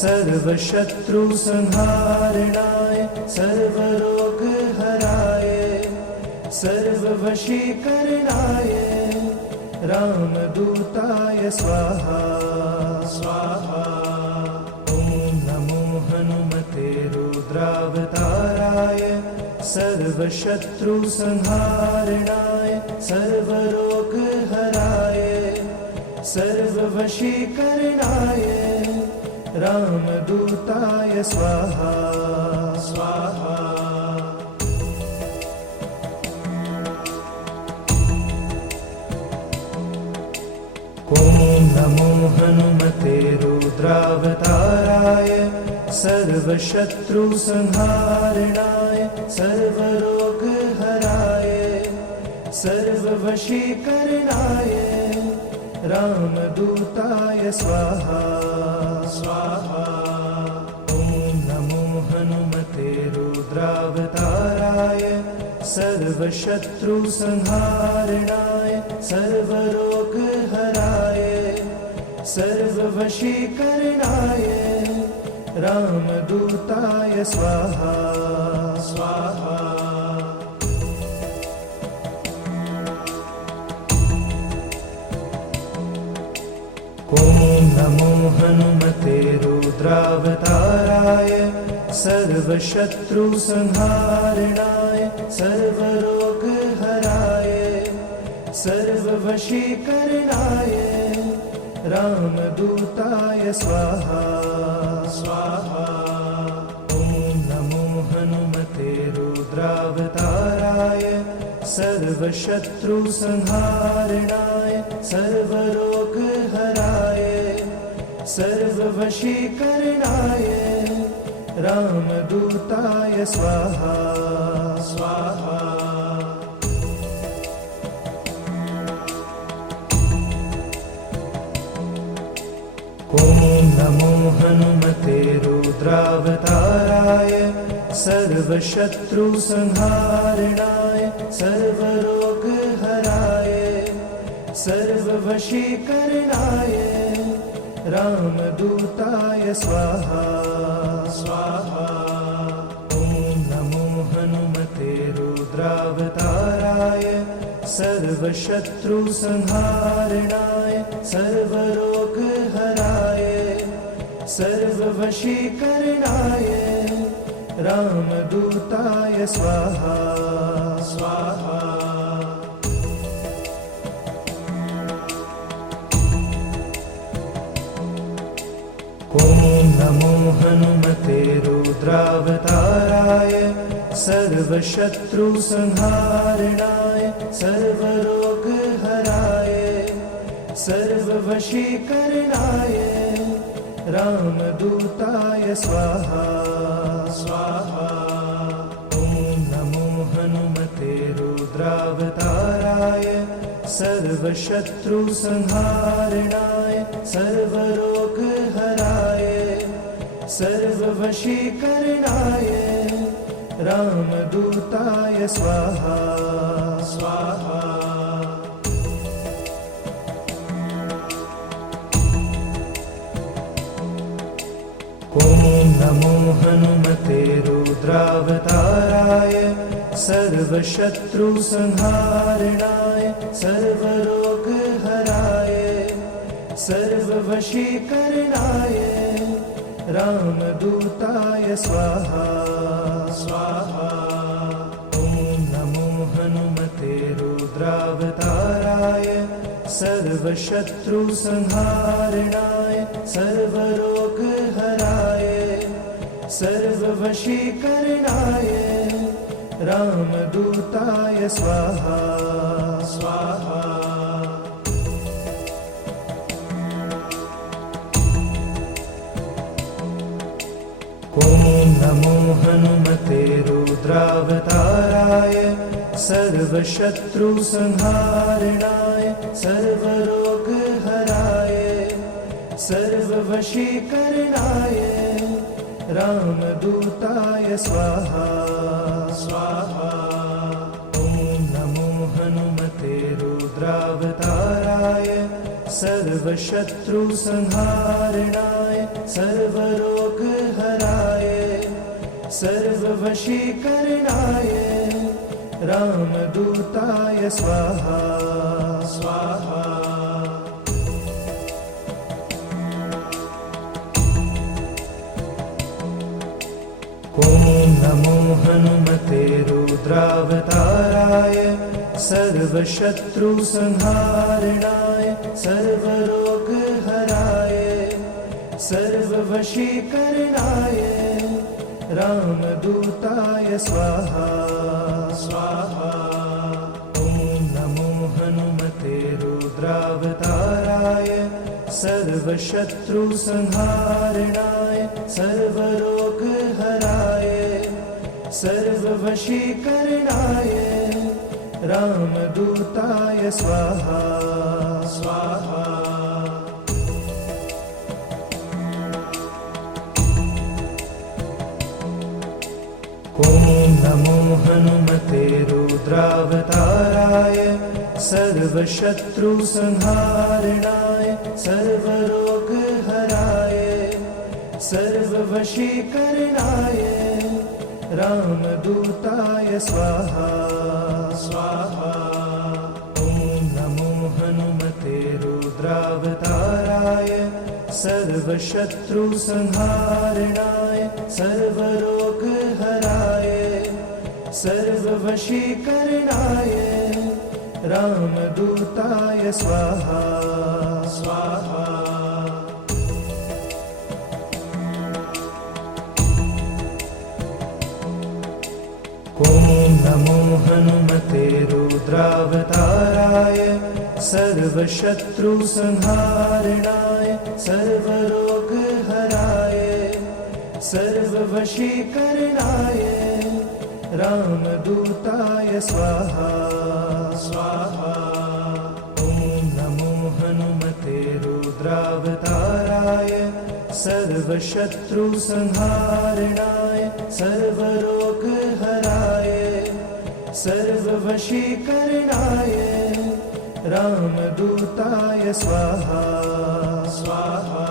सर्वशत्रुसंहारणाय सर्वरोगहराय सर्ववशीकरणाय रामदूताय स्वाहा स्वाहा। ॐ नमो हनुमते रुद्रावताराय सर्वशत्रुसंहारणाय सर्वरोगहराय सर्ववशीकरणाय रामदूताय स्वाहा स्वाहा। ॐ नमो हनुमते रुद्रावताराय सर्वशत्रुसंहारणाय सर्वरोगहराय सर्ववशीकरणाय रामदूताय स्वाहा स्वाहा। ॐ नमो हनुमते रुद्रावताराय सर्वशत्रुसंहारणाय सर्वरोगहराय सर्ववशीकरणाय रामदूताय स्वाहा स्वाहा। ॐ नमो हनुमते रुद्रावताराय सर्वशत्रुसंहारणाय सर्वरोगहराय सर्ववशीकरणाय रामदूताय स्वाहा स्वाहा। ॐ नमो हनुमते रुद्रावताराय सर्वशत्रुसंहारणाय सर्वरोगहराय सर्ववशीकरणाय रामदूताय स्वाहा स्वाहा। ॐ नमो हनुमते रुद्रावताराय सर्वशत्रुसंहारणाय सर्वरोगहराय सर्ववशीकरणाय रामदूताय स्वाहा स्वाहा। ॐ नमो हनुमते रुद्रावताराय सर्वशत्रुसंहारणाय सर्वरोगहराय सर्ववशीकरणाय रामदूताय स्वाहा स्वाहा। ॐ नमो हनुमते रुद्रावताराय सर्वशत्रुसंहारणाय सर्वरोगहराय सर्ववशीकरणाय रामदूताय स्वाहा स्वाहा। ॐ नमो हनुमते रुद्रावताराय सर्वशत्रुसंहारणाय सर्वरोगहराय सर्ववशीकरणाय रामदूताय स्वाहा स्वाहा। ॐ नमो हनुमते रुद्रावताराय सर्वशत्रुसंहारणाय सर्वरोगहराय सर्ववशीकरणाय रामदूताय स्वाहा स्वाहा। ॐ नमो हनुमते रुद्रावताराय सर्वशत्रुसंहारणाय सर्वरोगहराय सर्ववशीकरणाय रामदूताय स्वाहा स्वाहा। ॐ नमो हनुमते रुद्रावताराय सर्वशत्रुसंहारणाय सर्वरोगहराय सर्ववशीकरणाय रामदूताय स्वाहा स्वाहा। ॐ नमो हनुमते रुद्रावताराय सर्वशत्रुसंहारणाय सर्वरोगहराय सर्ववशीकरणाय रामदूताय स्वाहा स्वाहा। ॐ नमो हनुमते रुद्रावताराय सर्वशत्रुसंहारणाय सर्वरोगहराय सर्ववशीकरणाय रामदूताय स्वाहा स्वाहा। ॐ नमो हनुमते रुद्रावताराय सर्वशत्रुसंहारणाय सर्वरोगहराय सर्ववशीकरणाय रामदूताय स्वाहा स्वाहा। ॐ नमो हनुमते रुद्रावताराय सर्वशत्रुसंहारणाय सर्वरोगहराय सर्ववशीकरणाय रामदूताय स्वाहा स्वाहा। ॐ नमो हनुमते रुद्रावताराय सर्वशत्रुसंहारणाय सर्वरोगहराय सर्ववशीकरणाय रामदूताय स्वाहा स्वाहा। ॐ नमो हनुमते रुद्रावताराय सर्वशत्रुसंहारणाय सर्वरोगहराय सर्ववशीकरणाय रामदूताय स्वाहा स्वाहा। ॐ नमो हनुमते रुद्रावताराय सर्वशत्रुसंहारणाय सर्वरोगहराय सर्ववशीकरणाय रामदूताय स्वाहा स्वाहा।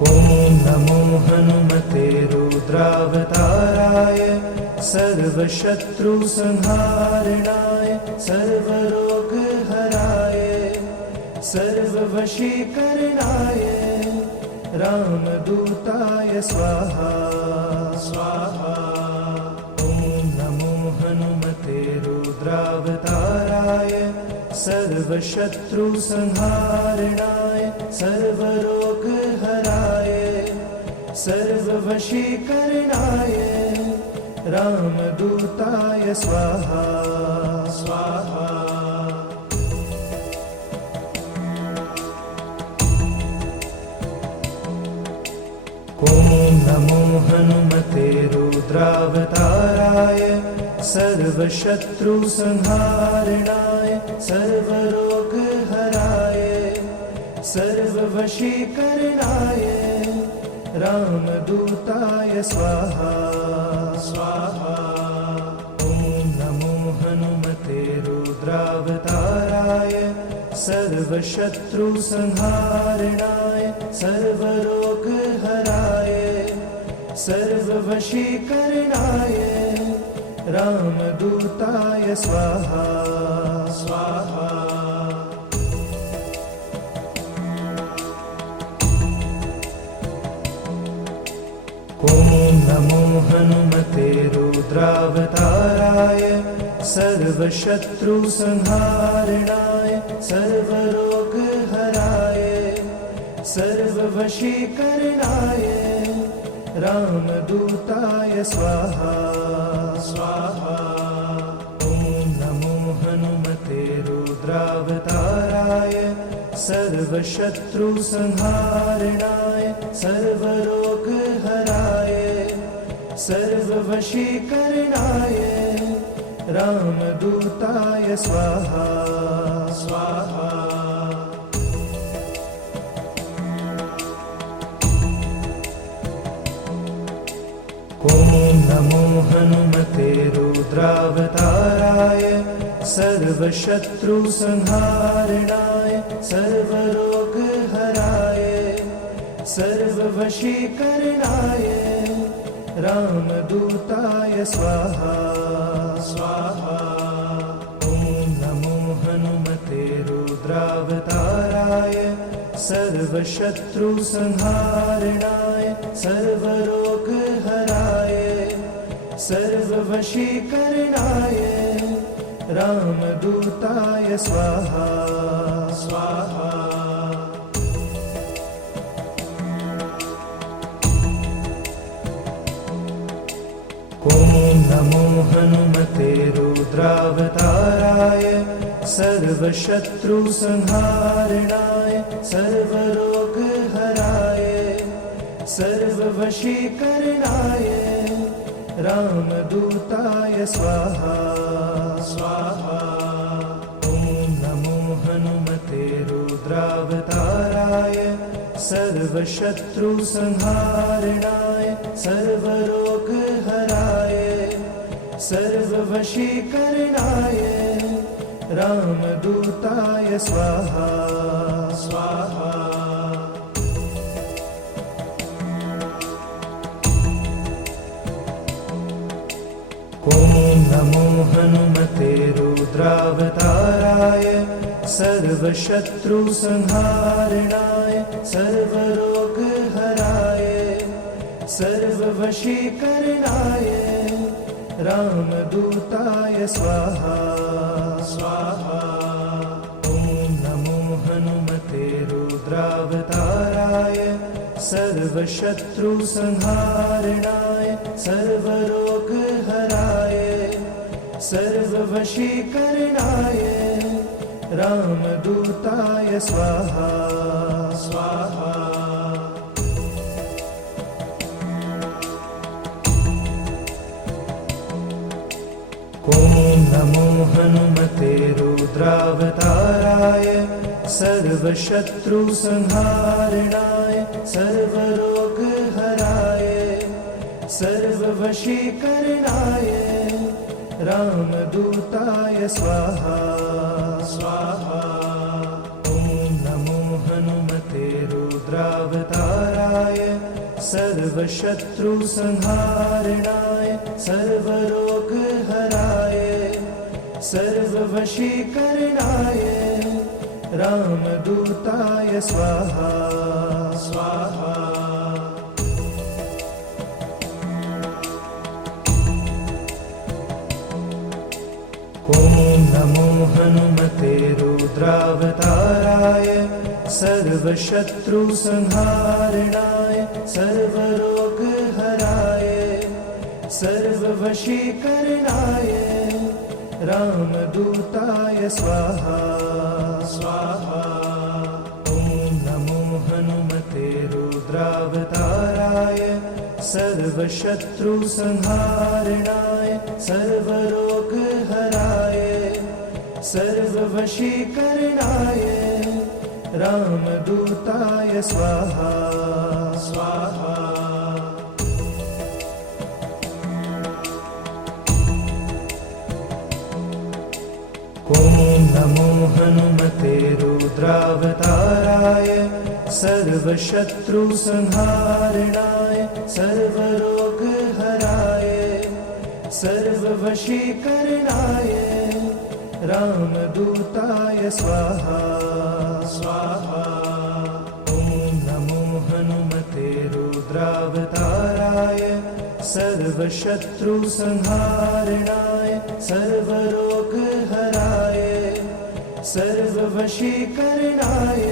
ॐ नमो हनुमते रुद्रावताराय सर्वशत्रुसंहारणाय सर्वरोगहराय सर्ववशीकरणाय रामदूताय स्वाहा स्वाहा। ॐ नमो हनुमते रुद्रावताराय सर्वशत्रुसंहारणाय सर्वरोगहराय सर्ववशीकरणाय रामदूताय स्वाहा स्वाहा। ॐ नमो हनुमते रुद्रावताराय सर्वशत्रुसंहारणाय सर्वरोगहराय सर्ववशीकरणाय रामदूताय स्वाहा स्वाहा। ॐ नमो हनुमते रुद्रावताराय सर्वशत्रुसंहारणाय सर्वरोगहराय सर्ववशीकरणाय रामदूताय स्वाहा स्वाहा। ॐ नमो हनुमते रुद्रावताराय सर्वशत्रुसंहारणाय सर्वरोगहराय सर्ववशीकरणाय रामदूताय स्वाहा स्वाहा। ॐ नमो हनुमते रुद्रावताराय सर्वशत्रुसंहारणाय सर्वरोगहराय सर्ववशीकरणाय रामदूताय स्वाहा स्वाहा। ॐ नमो हनुमते रुद्रावताराय सर्वशत्रुसंहारणाय सर्वरोगहराय सर्ववशीकरणाय रामदूताय स्वाहा स्वाहा। ॐ नमो हनुमते रुद्रावताराय सर्वशत्रुसंहारणाय सर्वरोगहराय सर्ववशीकरणाय रामदूताय स्वाहा स्वाहा। ॐ नमो हनुमते रुद्रावताराय सर्वशत्रुसंहारणाय सर्वरोगहराय सर्ववशीकरणाय रामदूताय स्वाहा स्वाहा। ॐ नमो हनुमते रुद्रावताराय सर्वशत्रुसंहारणाय सर्वरोगहराय सर्ववशीकरणाय रामदूताय स्वाहा स्वाहा। ॐ नमो हनुमते रुद्रावताराय सर्वशत्रुसंहारणाय सर्वरोगहराय सर्ववशीकरणाय रामदूताय स्वाहा स्वाहा। ॐ नमो हनुमते रुद्रावताराय सर्वशत्रुसंहारणाय सर्वरोगहराय सर्ववशीकरणाय रामदूताय स्वाहा स्वाहा। ॐ नमो हनुमते रुद्रावताराय सर्वशत्रुसंहारणाय सर्वरोगहराय सर्ववशीकरणाय रामदूताय स्वाहा स्वाहा। ॐ नमो हनुमते रुद्रावताराय सर्वशत्रुसंहारणाय सर्वरोगहराय सर्ववशीकरणाय रामदूताय स्वाहा स्वाहा। ॐ नमो हनुमते रुद्रावताराय सर्वशत्रुसंहारणाय सर्वरोगहराय सर्ववशीकरणाय रामदूताय स्वाहा स्वाहा। ॐ नमो हनुमते रुद्रावताराय सर्वशत्रुसंहारणाय सर्वरोगहराय सर्ववशीकरणाय रामदूताय स्वाहा स्वाहा। ॐ नमो हनुमते रुद्रावताराय सर्वशत्रुसंहारणाय सर्वरोगहराय सर्ववशीकरणाय रामदूताय स्वाहा स्वाहा। ॐ नमो हनुमते रुद्रावताराय सर्वशत्रुसंहारणाय सर्वरोगहराय सर्ववशीकरणाय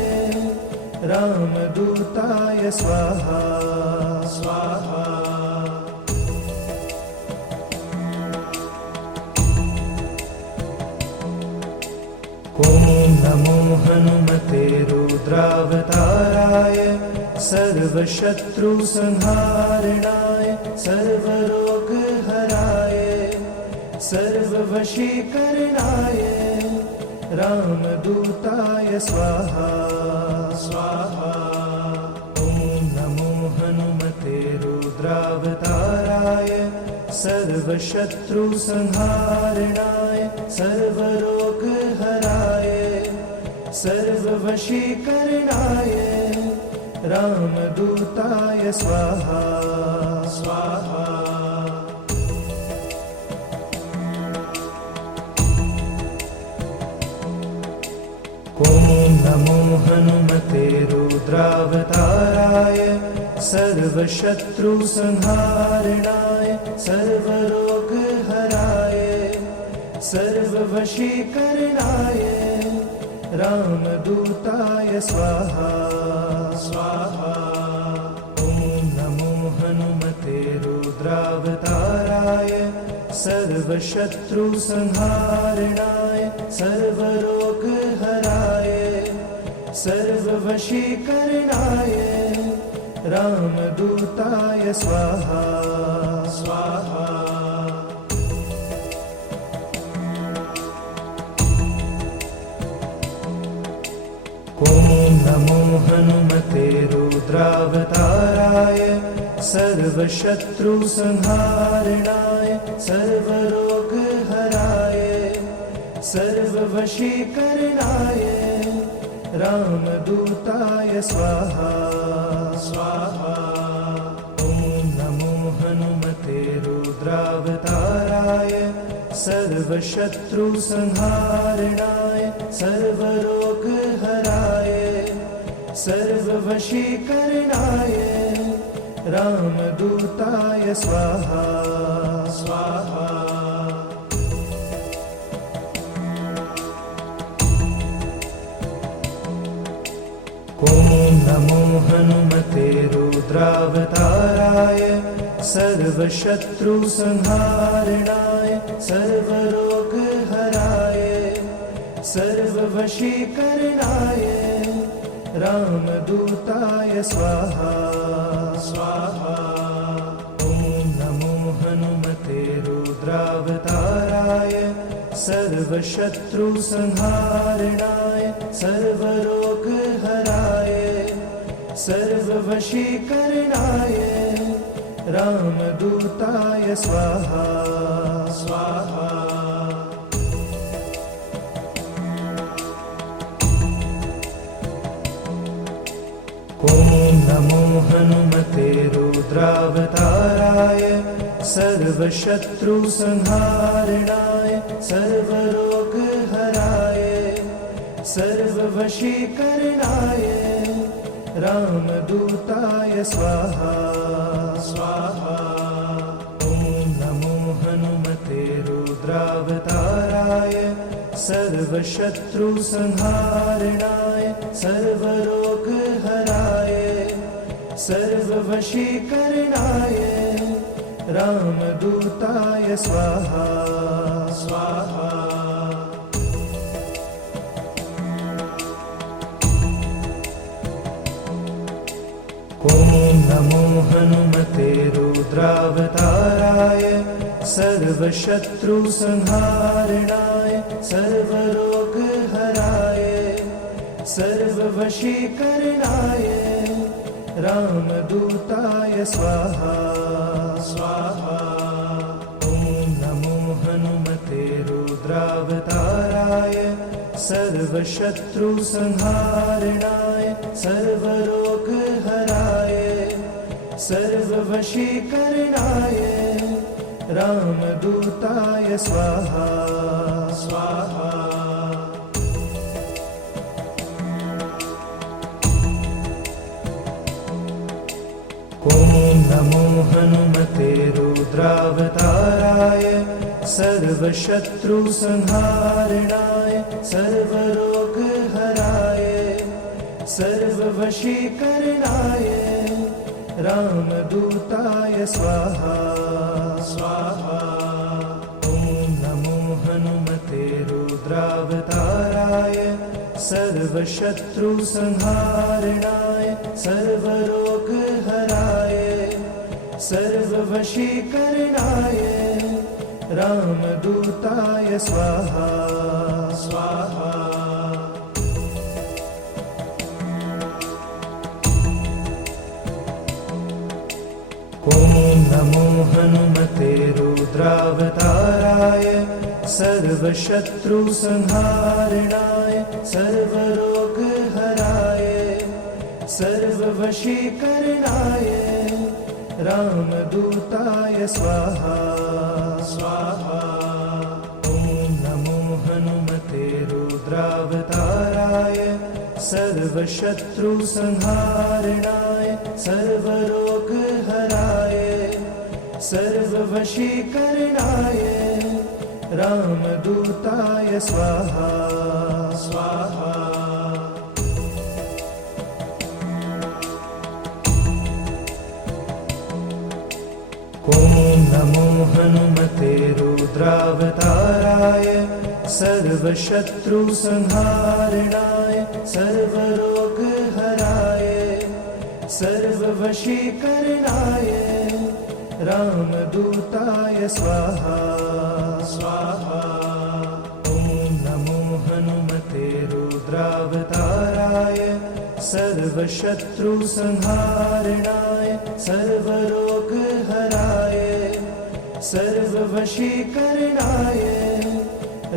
रामदूताय स्वाहा स्वाहा। ॐ नमो हनुमते रुद्रावताराय सर्वशत्रुसंहारणाय सर्वरोगहराय सर्ववशीकरणाय रामदूताय स्वाहा स्वाहा। ॐ नमो हनुमते रुद्रावताराय सर्वशत्रुसंहारणाय सर्वरोगहराय सर्ववशीकरणाय रामदूताय स्वाहा स्वाहा। ॐ नमो हनुमते रुद्रावताराय सर्वशत्रुसंहारणाय सर्वरोगहराय सर्ववशीकरणाय रामदूताय स्वाहा स्वाहा। ॐ नमो हनुमते रुद्रावताराय सर्वशत्रुसंहारणाय सर्वरोगहराय सर्ववशीकरणाय रामदूताय स्वाहा स्वाहा। ॐ नमो हनुमते रुद्रावताराय सर्वशत्रुसंहारणाय सर्वरोगहराय सर्ववशीकरणाय रामदूताय स्वाहा स्वाहा। ॐ नमो हनुमते रुद्रावताराय सर्वशत्रुसंहारणाय सर्वरोगहराय सर्ववशीकरणाय रामदूताय स्वाहा स्वाहा। ॐ नमो हनुमते रुद्रावताराय सर्वशत्रुसंहारणाय सर्वरोगहराय सर्ववशीकरणाय रामदूताय स्वाहा स्वाहा। ॐ नमो हनुमते रुद्रावताराय सर्वशत्रुसंहारणाय सर्वरोगहराय सर्ववशीकरणाय रामदूताय स्वाहा स्वाहा। ॐ नमो हनुमते रुद्रावताराय सर्वशत्रुसंहारणाय सर्वरोगहराय सर्ववशीकरणाय रामदूताय स्वाहा स्वाहा। ॐ नमो हनुमते रुद्रावताराय सर्वशत्रुसंहारणाय सर्वरोगहराय सर्ववशीकरणाय रामदूताय स्वाहा स्वाहा। ॐ नमो हनुमते रुद्रावताराय सर्वशत्रुसंहारणाय सर्वरोगहराय सर्ववशीकरणाय रामदूताय स्वाहा स्वाहा। ॐ नमो हनुमते रुद्रावताराय सर्वशत्रुसंहारणाय सर्वरोगहराय सर्ववशीकरणाय रामदूताय स्वाहा स्वाहा। ॐ नमो हनुमते रुद्रावताराय सर्वशत्रुसंहारणाय सर्वरोगहराय सर्ववशीकरणाय रामदूताय स्वाहा स्वाहा। ॐ नमो हनुमते रुद्रावताराय सर्वशत्रुसंहारणाय सर्वरोगहराय सर्ववशीकरणाय रामदूताय स्वाहा स्वाहा। ॐ नमो हनुमते रुद्रावताराय सर्वशत्रुसंहारणाय सर्वरोगहराय सर्ववशीकरणाय रामदूताय स्वाहा स्वाहा। ॐ नमो हनुमते रुद्रावताराय सर्वशत्रुसंहारणाय सर्वरोगहराय सर्ववशीकरणाय रामदूताय स्वाहा स्वाहा। ॐ नमो हनुमते रुद्रावताराय सर्वशत्रुसंहारणाय सर्वरोगहराय सर्ववशीकरणाय रामदूताय स्वाहा स्वाहा। ॐ नमो हनुमते रुद्रावताराय सर्वशत्रुसंहारणाय सर्वरोगहराय सर्ववशीकरणाय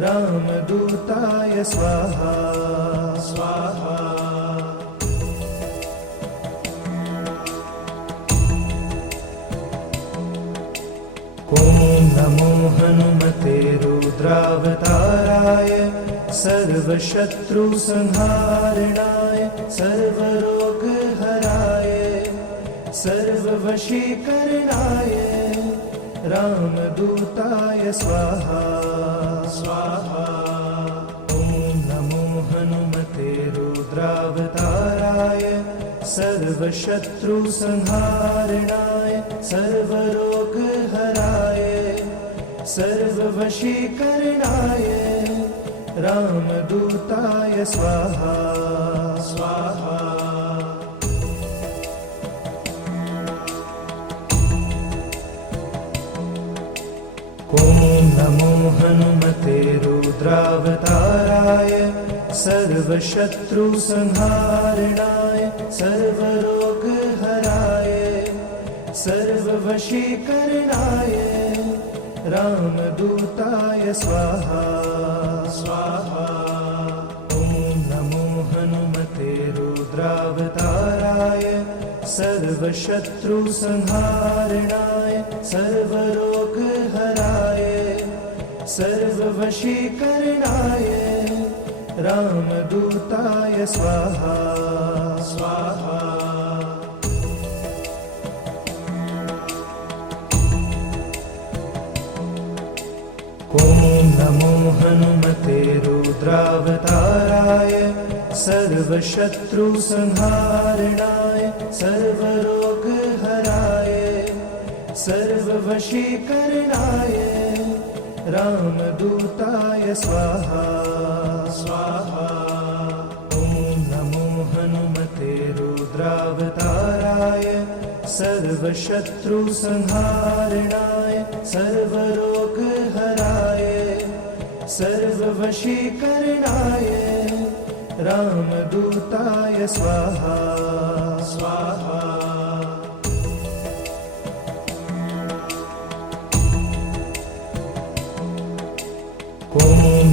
रामदूताय स्वाहा स्वाहा। ॐ नमो हनुमते रुद्रावताराय सर्वशत्रुसंहारणाय सर्वरोगहराय सर्ववशीकरणाय रामदूताय स्वाहा स्वाहा। ॐ नमो हनुमते रुद्रावताराय सर्वशत्रुसंहारणाय सर्वरोगहराय सर्ववशीकरणाय रामदूताय स्वाहा स्वाहा। ॐ नमो हनुमते रुद्रावताराय सर्वशत्रुसंहारणाय सर्वरोगहराय सर्ववशीकरणाय रामदूताय स्वाहा स्वाहा। ॐ नमो हनुमते रुद्रावताराय सर्वशत्रुसंहारणाय सर्वरोगहराय सर्ववशीकरणाय रामदूताय स्वाहा स्वाहा। ॐ नमो हनुमते रुद्रावताराय सर्वशत्रुसंहारणाय सर्वरोगहराय सर्ववशीकरणाय रामदूताय स्वाहा स्वाहा। ॐ नमो हनुमते रुद्रावताराय सर्वशत्रुसंहारणाय सर्वरोगहराय सर्ववशीकरणाय रामदूताय स्वाहा स्वाहा। ॐ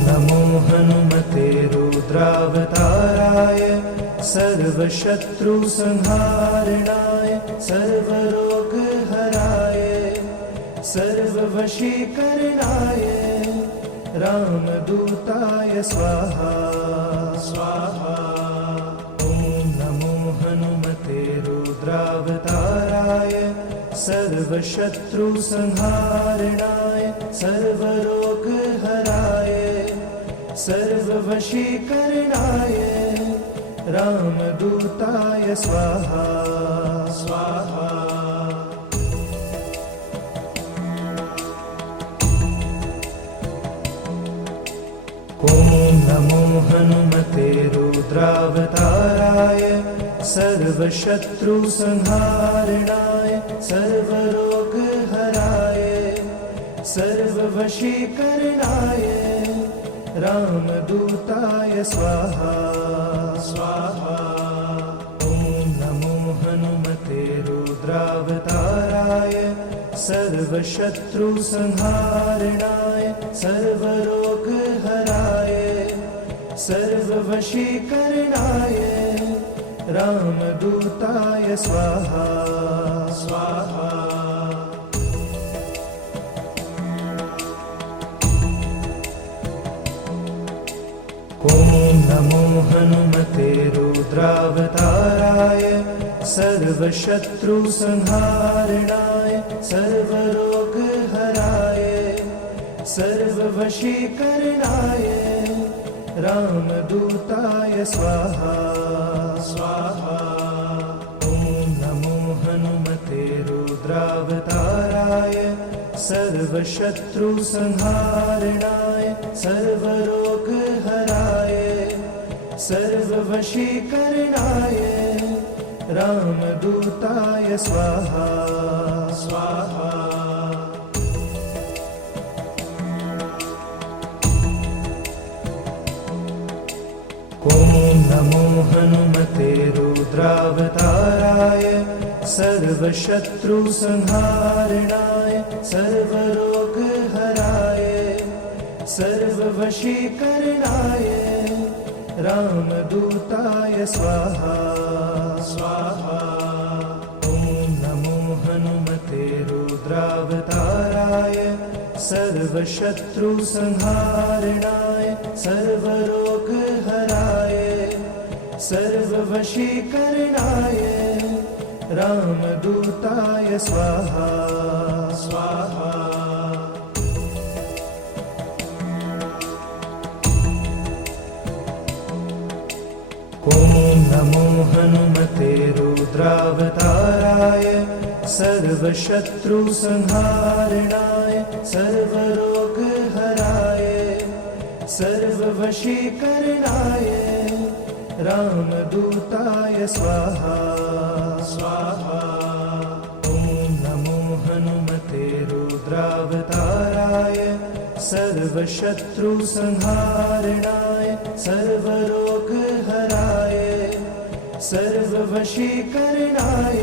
नमो हनुमते रुद्रावताराय सर्वशत्रुसंहारणाय सर्वरोगहराय सर्ववशीकरणाय रामदूताय स्वाहा स्वाहा। ॐ नमो हनुमते रुद्रावताराय सर्वशत्रुसंहारणाय सर्वरोगहराय सर्ववशीकरणाय रामदूताय स्वाहा स्वाहा। ॐ नमो हनुमते रुद्रावताराय सर्वशत्रुसंहारणाय सर्वरोगहराय सर्ववशीकरणाय रामदूताय स्वाहा स्वाहा। ॐ नमो हनुमते रुद्रावताराय सर्वशत्रुसंहारणाय सर्वरोगहराय सर्ववशीकरणाय रामदूताय स्वाहा स्वाहा। ॐ नमो हनुमते रुद्रावताराय सर्वशत्रुसंहारणाय सर्वरोगहराय सर्ववशीकरणाय रामदूताय स्वाहा स्वाहा। ॐ नमो हनुमते रुद्रावताराय सर्वशत्रुसंहारणाय सर्वरोगहराय सर्ववशीकरणाय रामदूताय स्वाहा स्वाहा। ॐ नमो हनुमते रुद्रावताराय सर्वशत्रुसंहारणाय सर्वरोगहराय सर्ववशीकरणाय रामदूताय स्वाहा स्वाहा। ॐ नमो हनुमते रुद्रावताराय सर्वशत्रुसंहारणाय सर्वरोगहराय सर्ववशीकरणाय रामदूताय स्वाहा स्वाहा। ॐ नमो हनुमते रुद्रावताराय सर्वशत्रुसंहारणाय सर्वरोगहराय सर्ववशीकरणाय रामदूताय स्वाहा स्वाहा। ॐ नमो हनुमते रुद्रावताराय सर्वशत्रुसंहारणाय सर्वरोगहराय सर्ववशीकरणाय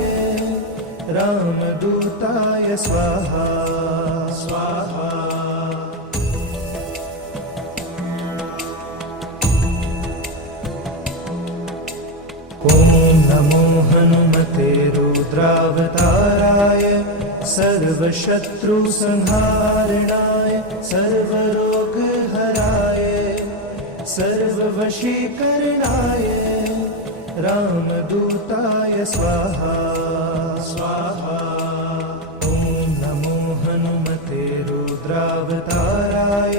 रामदूताय स्वाहा स्वाहा। ॐ नमो हनुमते रुद्रावताराय सर्वशत्रुसंहारणाय सर्वरोगहराय सर्ववशीकरणाय रामदूताय स्वाहा स्वाहा। ॐ नमो हनुमते रुद्रावताराय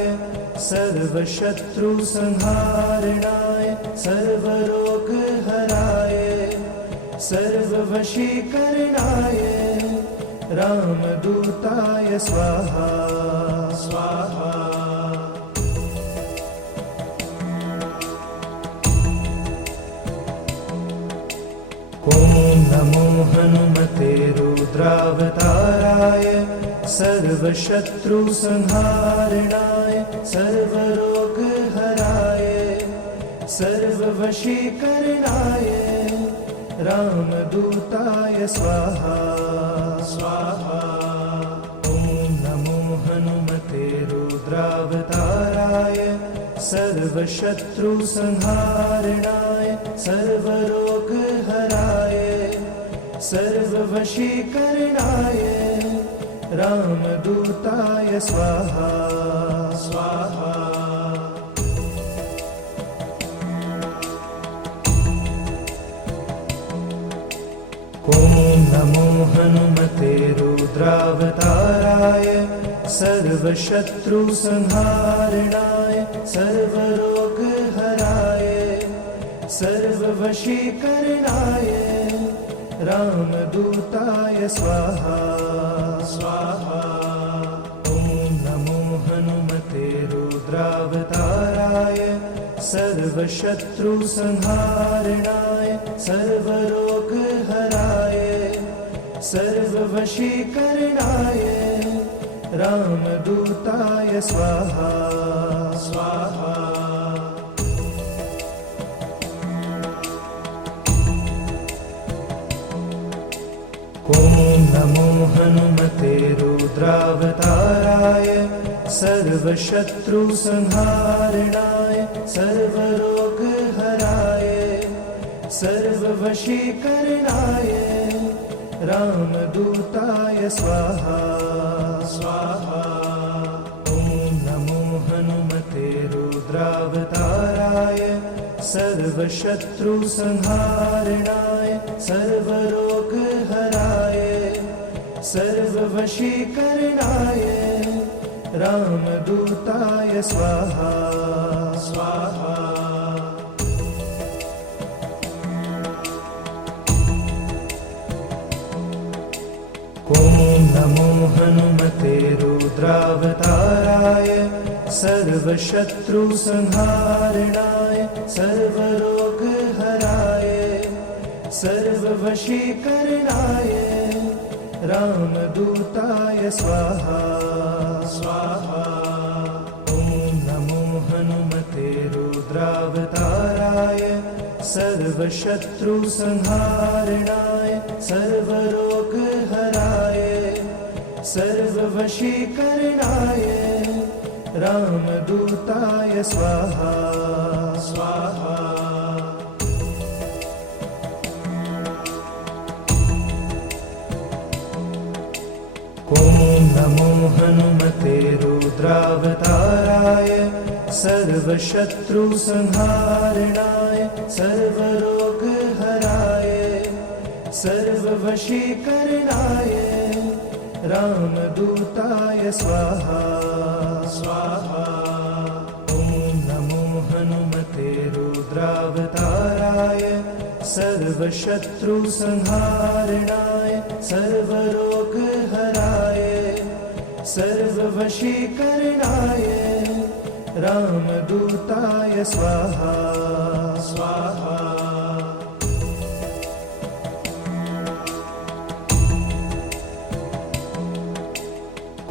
सर्वशत्रुसंहारणाय सर्वरोगहराय सर्ववशीकरणाय रामदूताय स्वाहा स्वाहा। ॐ नमो हनुमते रुद्रावताराय सर्वशत्रुसंहारणाय सर्वरोगहराय सर्ववशीकरणाय रामदूताय स्वाहा स्वाहा। ॐ नमो हनुमते रुद्रावताराय सर्वशत्रुसंहारणाय सर्वरोगहराय सर्ववशीकरणाय रामदूताय स्वाहा स्वाहा। ॐ नमो हनुमते रुद्रावताराय सर्वशत्रुसंहारणाय सर्वरोगहराय सर्ववशीकरणाय रामदूताय स्वाहा स्वाहा। ॐ नमो हनुमते रुद्रावताराय सर्वशत्रुसंहारणाय सर्वरोगहराय सर्ववशीकरणाय रामदूताय स्वाहा स्वाहा। ॐ नमो हनुमते रुद्रावताराय सर्वशत्रुसंहारणाय सर्वरोगहराय सर्ववशीकरणाय रामदूताय स्वाहा स्वाहा। ॐ नमो हनुमते रुद्रावताराय सर्वशत्रुसंहारणाय सर्वरोगहराय सर्ववशीकरणाय रामदूताय स्वाहा स्वाहा। ॐ नमो हनुमते रुद्रावताराय सर्वशत्रुसंहारणाय सर्वरोगहराय सर्ववशीकरणाय रामदूताय स्वाहा स्वाहा। ॐ नमो हनुमते रुद्रावताराय सर्वशत्रुसंहारणाय सर्वरोगहराय सर्ववशीकरणाय रामदूताय स्वाहा स्वाहा। ॐ नमो हनुमते रुद्रावताराय सर्वशत्रुसंहारणाय सर्वरोगहराय सर्ववशीकरणाय रामदूताय स्वाहा स्वाहा। ॐ नमो हनुमते रुद्रावताराय सर्वशत्रुसंहारणाय सर्वरोगहराय सर्ववशीकरणाय रामदूताय स्वाहा स्वाहा।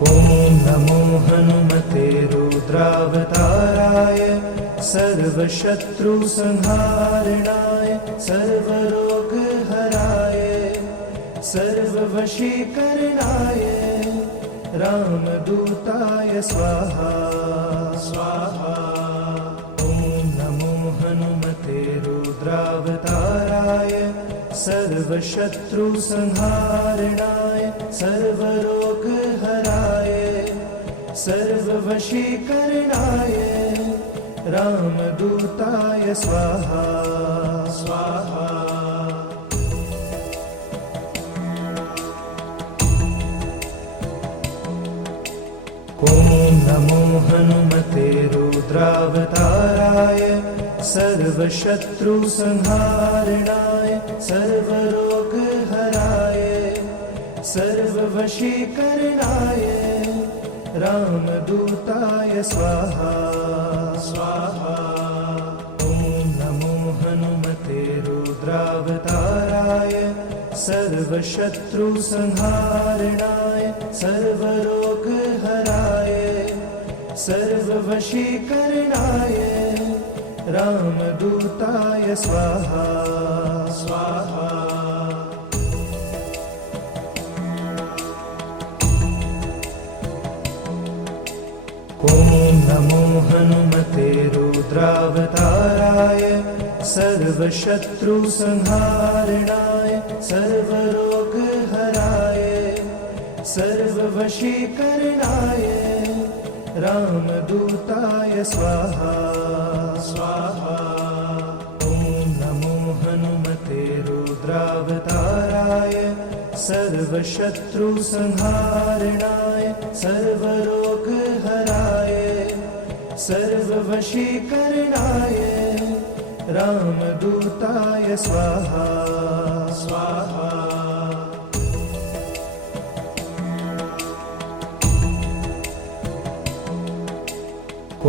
ॐ नमो हनुमते रुद्रावताराय सर्वशत्रुसंहारणाय सर्वरोगहराय सर्ववशीकरणाय रामदूताय स्वाहा स्वाहा। ॐ नमो हनुमते रुद्रावताराय सर्वशत्रुसंहारणाय सर्वरोगहराय सर्ववशीकरणाय रामदूताय स्वाहा स्वाहा। ॐ नमो हनुमते रुद्रावताराय सर्वशत्रुसंहारणाय सर्वरोगहराय सर्ववशीकरणाय रामदूताय स्वाहा स्वाहा। ॐ नमो हनुमते रुद्रावताराय सर्वशत्रुसंहारणाय सर्वरोगहराय सर्ववशीकरणाय रामदूताय स्वाहा स्वाहा। ॐ नमो हनुमते रुद्रावताराय सर्वशत्रुसंहारणाय सर्वरोगहराय सर्ववशीकरणाय रामदूताय स्वाहा स्वाहा। ॐ नमो हनुमते रुद्रावताराय सर्वशत्रुसंहारणाय सर्वरोगहराय सर्ववशीकरणाय रामदूताय स्वाहा स्वाहा।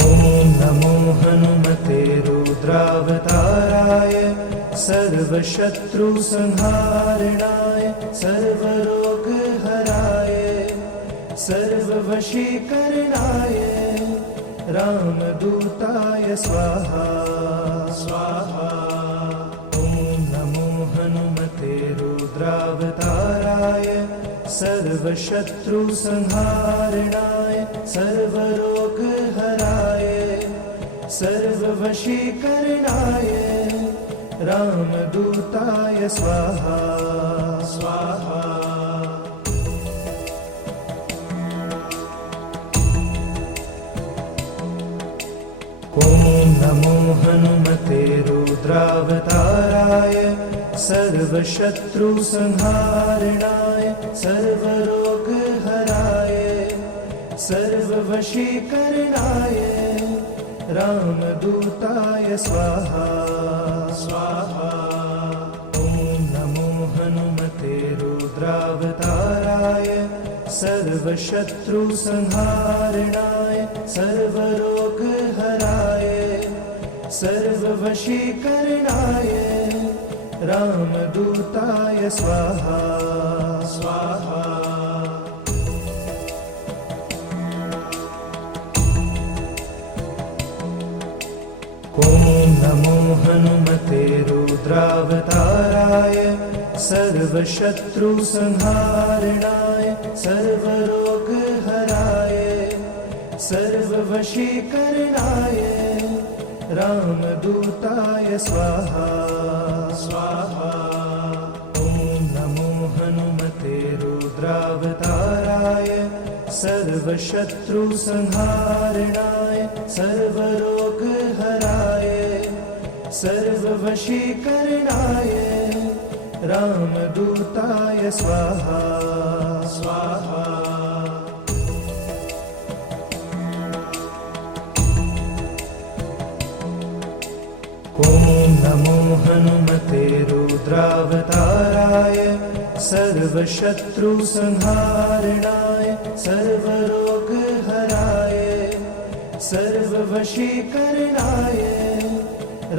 ॐ नमो हनुमते रुद्रावताराय सर्वशत्रुसंहारणाय सर्वरोगहराय सर्ववशीकरणाय रामदूताय स्वाहा स्वाहा। ॐ नमो हनुमते रुद्रावताराय सर्वशत्रुसंहारणाय सर्वरोगहराय सर्ववशीकरणाय रामदूताय स्वाहा स्वाहा। ॐ नमो हनुमते रुद्रावताराय सर्वशत्रुसंहारणाय सर्वरोगहराय सर्ववशीकरणाय रामदूताय स्वाहा स्वाहा। ॐ नमो हनुमते रुद्रावताराय सर्वशत्रुसंहारणाय सर्वरोगहराय सर्ववशीकरणाय रामदूताय स्वाहा स्वाहा। ॐ नमो हनुमते रुद्रावताराय सर्वशत्रुसंहारणाय सर्वरोगहराय सर्ववशीकरणाय रामदूताय स्वाहा स्वाहा। ॐ नमो हनुमते रुद्रावताराय सर्वशत्रुसंहारणाय सर्वरोगहराय सर्ववशीकरणाय रामदूताय स्वाहा स्वाहा। ॐ नमो हनुमते रुद्रावताराय सर्वशत्रुसंहारणाय सर्वरोगहराय सर्ववशीकरणाय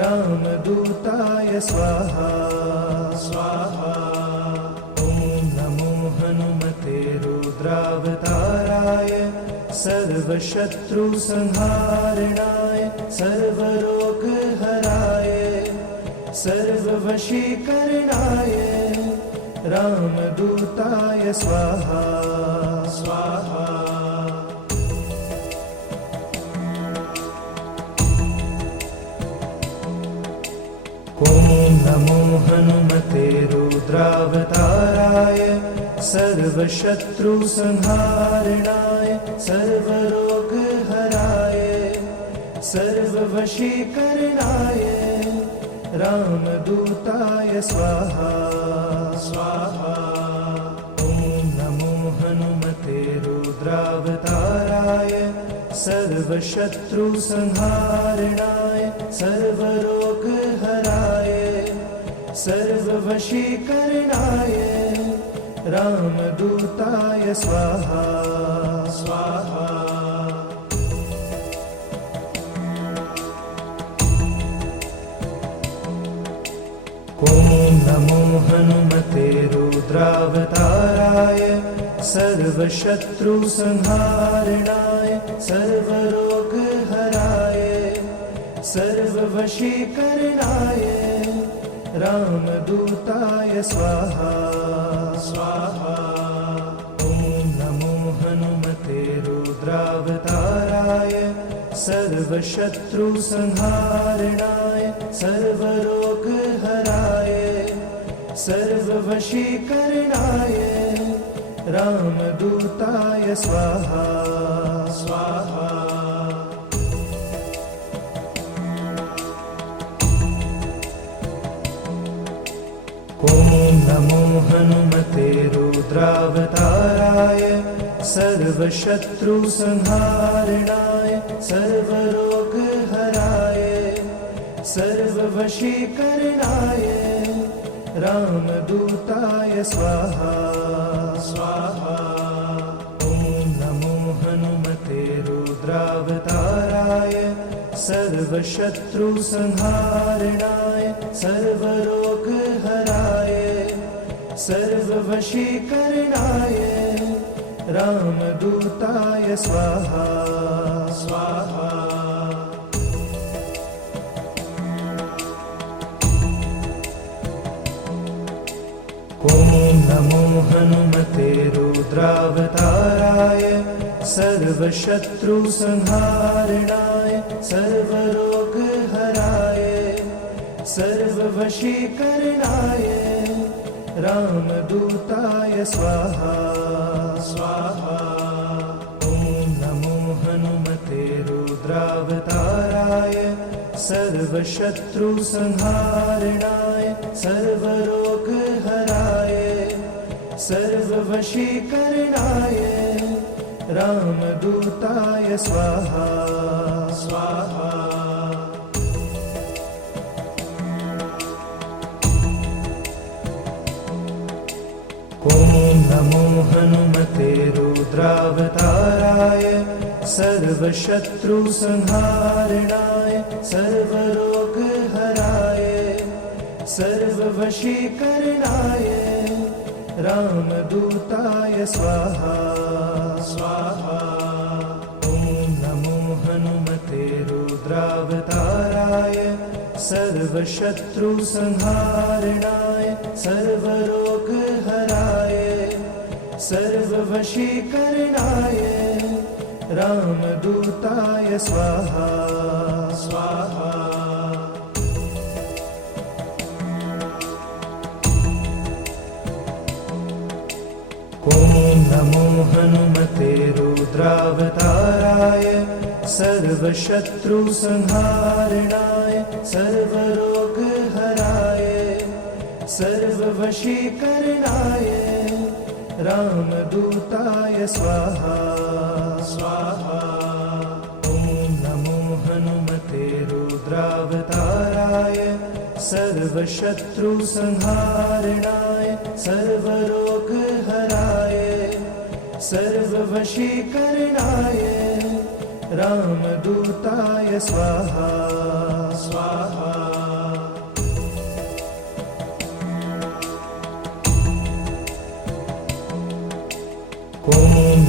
रामदूताय स्वाहा स्वाहा। ॐ नमो हनुमते रुद्रावताराय सर्वशत्रुसंहारणाय सर्वरोगहराय सर्ववशीकरणाय रामदूताय स्वाहा स्वाहा। ॐ नमो हनुमते रुद्रावताराय सर्वशत्रुसंहारणाय सर्वरोगहराय सर्ववशीकरणाय रामदूताय स्वाहा स्वाहा। ॐ नमो हनुमते रुद्रावताराय सर्वशत्रुसंहारणाय सर्वरोगहराय सर्ववशीकरणाय रामदूताय स्वाहा स्वाहा। ॐ नमो हनुमते रुद्रावताराय सर्वशत्रुसंहारणाय सर्वरोगहराय सर्ववशीकरणाय रामदूताय स्वाहा स्वाहा। ॐ नमो हनुमते रुद्रावताराय सर्वशत्रुसंहारणाय सर्वरोगहराय सर्ववशीकरणाय रामदूताय स्वाहा स्वाहा। ॐ नमो हनुमते रुद्रावताराय सर्वशत्रुसंहारणाय सर्वरोगहराय सर्ववशीकरणाय रामदूताय स्वाहा स्वाहा। ॐ नमो हनुमते रुद्रावताराय सर्वशत्रुसंहारणाय सर्वरोगहराय सर्ववशीकरणाय रामदूताय स्वाहा स्वाहा। ॐ नमो हनुमते रुद्रावताराय सर्वशत्रुसंहारणाय सर्वरोगहराय सर्ववशीकरणाय रामदूताय स्वाहा स्वाहा। ॐ नमो हनुमते रुद्रावताराय सर्वशत्रुसंहारणाय सर्वरोगहराय सर्ववशीकरणाय रामदूताय स्वाहा स्वाहा। ॐ नमो हनुमते रुद्रावताराय सर्वशत्रुसंहारणाय सर्वरोगहराय सर्ववशीकरणाय रामदूताय स्वाहा स्वाहा। ॐ नमो हनुमते रुद्रावताराय सर्वशत्रुसंहारणाय सर्वरोगहराय सर्ववशीकरणाय रामदूताय स्वाहा स्वाहा। ॐ नमो हनुमते रुद्रावताराय सर्वशत्रुसंहारणाय सर्वरोगहराय सर्ववशीकरणाय रामदूताय स्वाहा स्वाहा। ॐ नमो हनुमते रुद्रावताराय सर्वशत्रुसंहारणाय सर्वरोगहराय सर्ववशीकरणाय रामदूताय स्वाहा स्वाहा। ॐ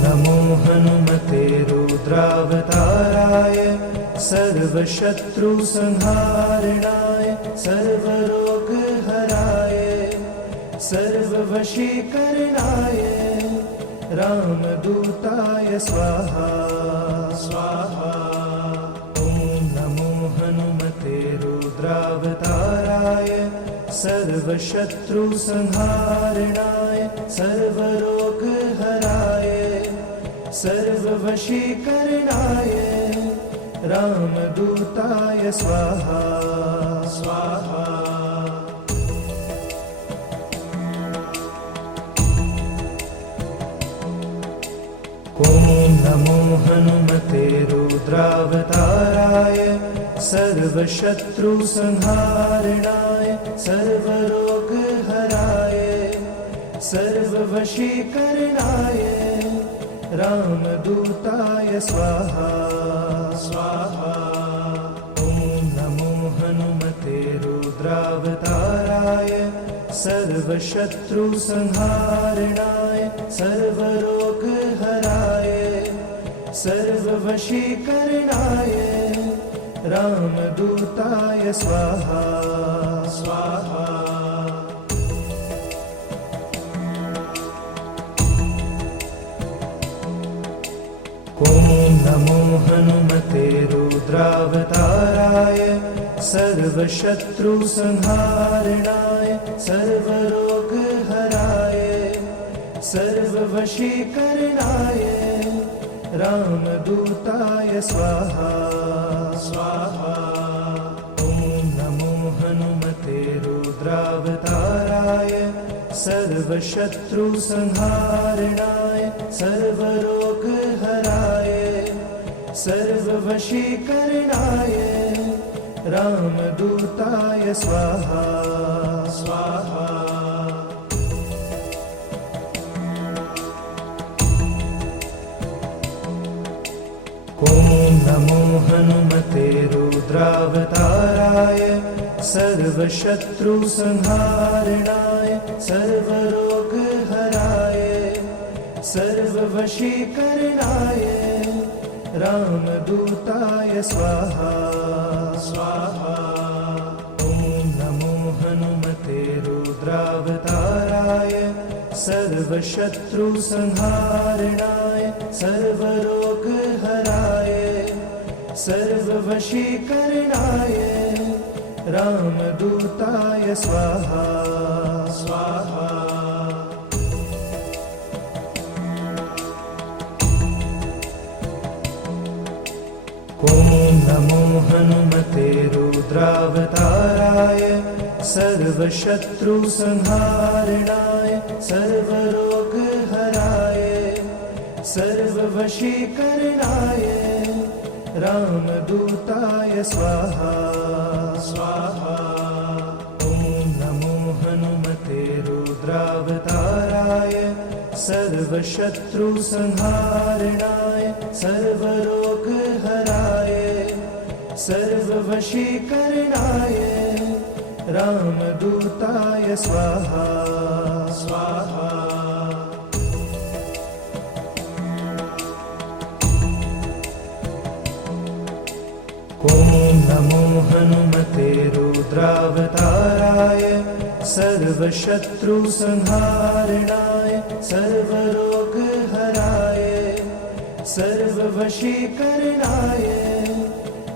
नमो हनुमते रुद्रावताराय सर्वशत्रुसंहारणाय सर्वरोगहराय सर्ववशीकरणाय रामदूताय स्वाहा स्वाहा। ॐ नमो हनुमते रुद्रावताराय सर्वशत्रुसंहारणाय सर्वरोगहराय सर्ववशीकरणाय रामदूताय स्वाहा स्वाहा। ॐ नमो हनुमते रुद्रावताराय सर्वशत्रुसंहारणाय सर्वरोगहराय सर्ववशीकरणाय रामदूताय स्वाहा स्वाहा। ॐ नमो हनुमते रुद्रावताराय सर्वशत्रुसंहारणाय सर्वरोगहराय सर्ववशीकरणाय रामदूताय स्वाहा स्वाहा। ॐ नमो हनुमते रुद्रावताराय सर्वशत्रुसंहारणाय सर्वरोगहराय सर्ववशीकरणाय रामदूताय स्वाहा स्वाहा। ॐ नमो हनुमते रुद्रावताराय सर्वशत्रुसंहारणाय सर्वरोगहराय सर्ववशीकरणाय रामदूताय स्वाहा स्वाहा। ॐ नमो हनुमते रुद्रावताराय सर्वशत्रुसंहारणाय सर्वरोगहराय सर्ववशीकरणाय रामदूताय स्वाहा स्वाहा। ॐ नमो हनुमते रुद्रावताराय सर्व सर्वशत्रुसंहारणाय सर्वरोगहराय सर्ववशीकरणाय रामदूताय स्वाहा स्वाहा। ॐ नमो हनुमते रुद्रावताराय सर्वशत्रुसंहारणाय सर्वरोगहराय सर्ववशीकरणाय रामदूताय स्वाहा स्वाहा। ॐ नमो हनुमते रुद्रावताराय सर्वशत्रुसंहारणाय सर्वरोगहराय सर्ववशीकरणाय रामदूताय स्वाहा स्वाहा। ॐ नमो हनुमते रुद्रावताराय सर्वशत्रुसंहारणाय सर्वरोगहराय सर्ववशीकरणाय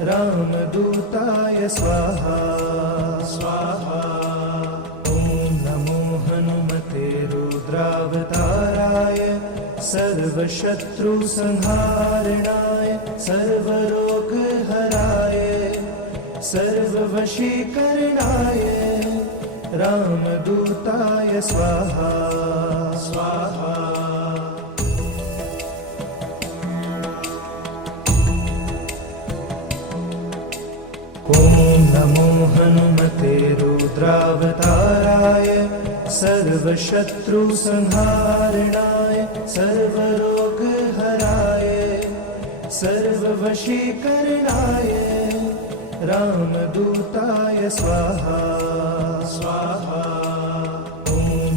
रामदूताय स्वाहा स्वाहा। ॐ नमो हनुमते रुद्रावताराय सर्वशत्रुसंहारणाय सर्वरोगहराय सर्ववशीकरणाय रामदूताय स्वाहा स्वाहा। ॐ नमो हनुमते रुद्रावताराय सर्वशत्रुसंहारणाय सर्वरोगहराय सर्ववशीकरणाय रामदूताय स्वाहा स्वाहा। ॐ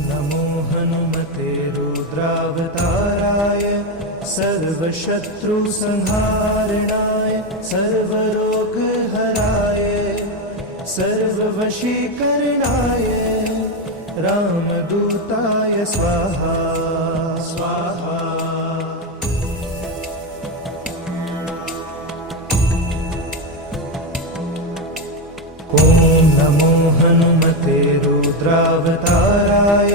नमो हनुमते रुद्रावताराय सर्वशत्रुसंहारणाय सर्वरोगहराय सर्ववशीकरणाय रामदूताय स्वाहा स्वाहा। ॐ नमो हनुमते रुद्रावताराय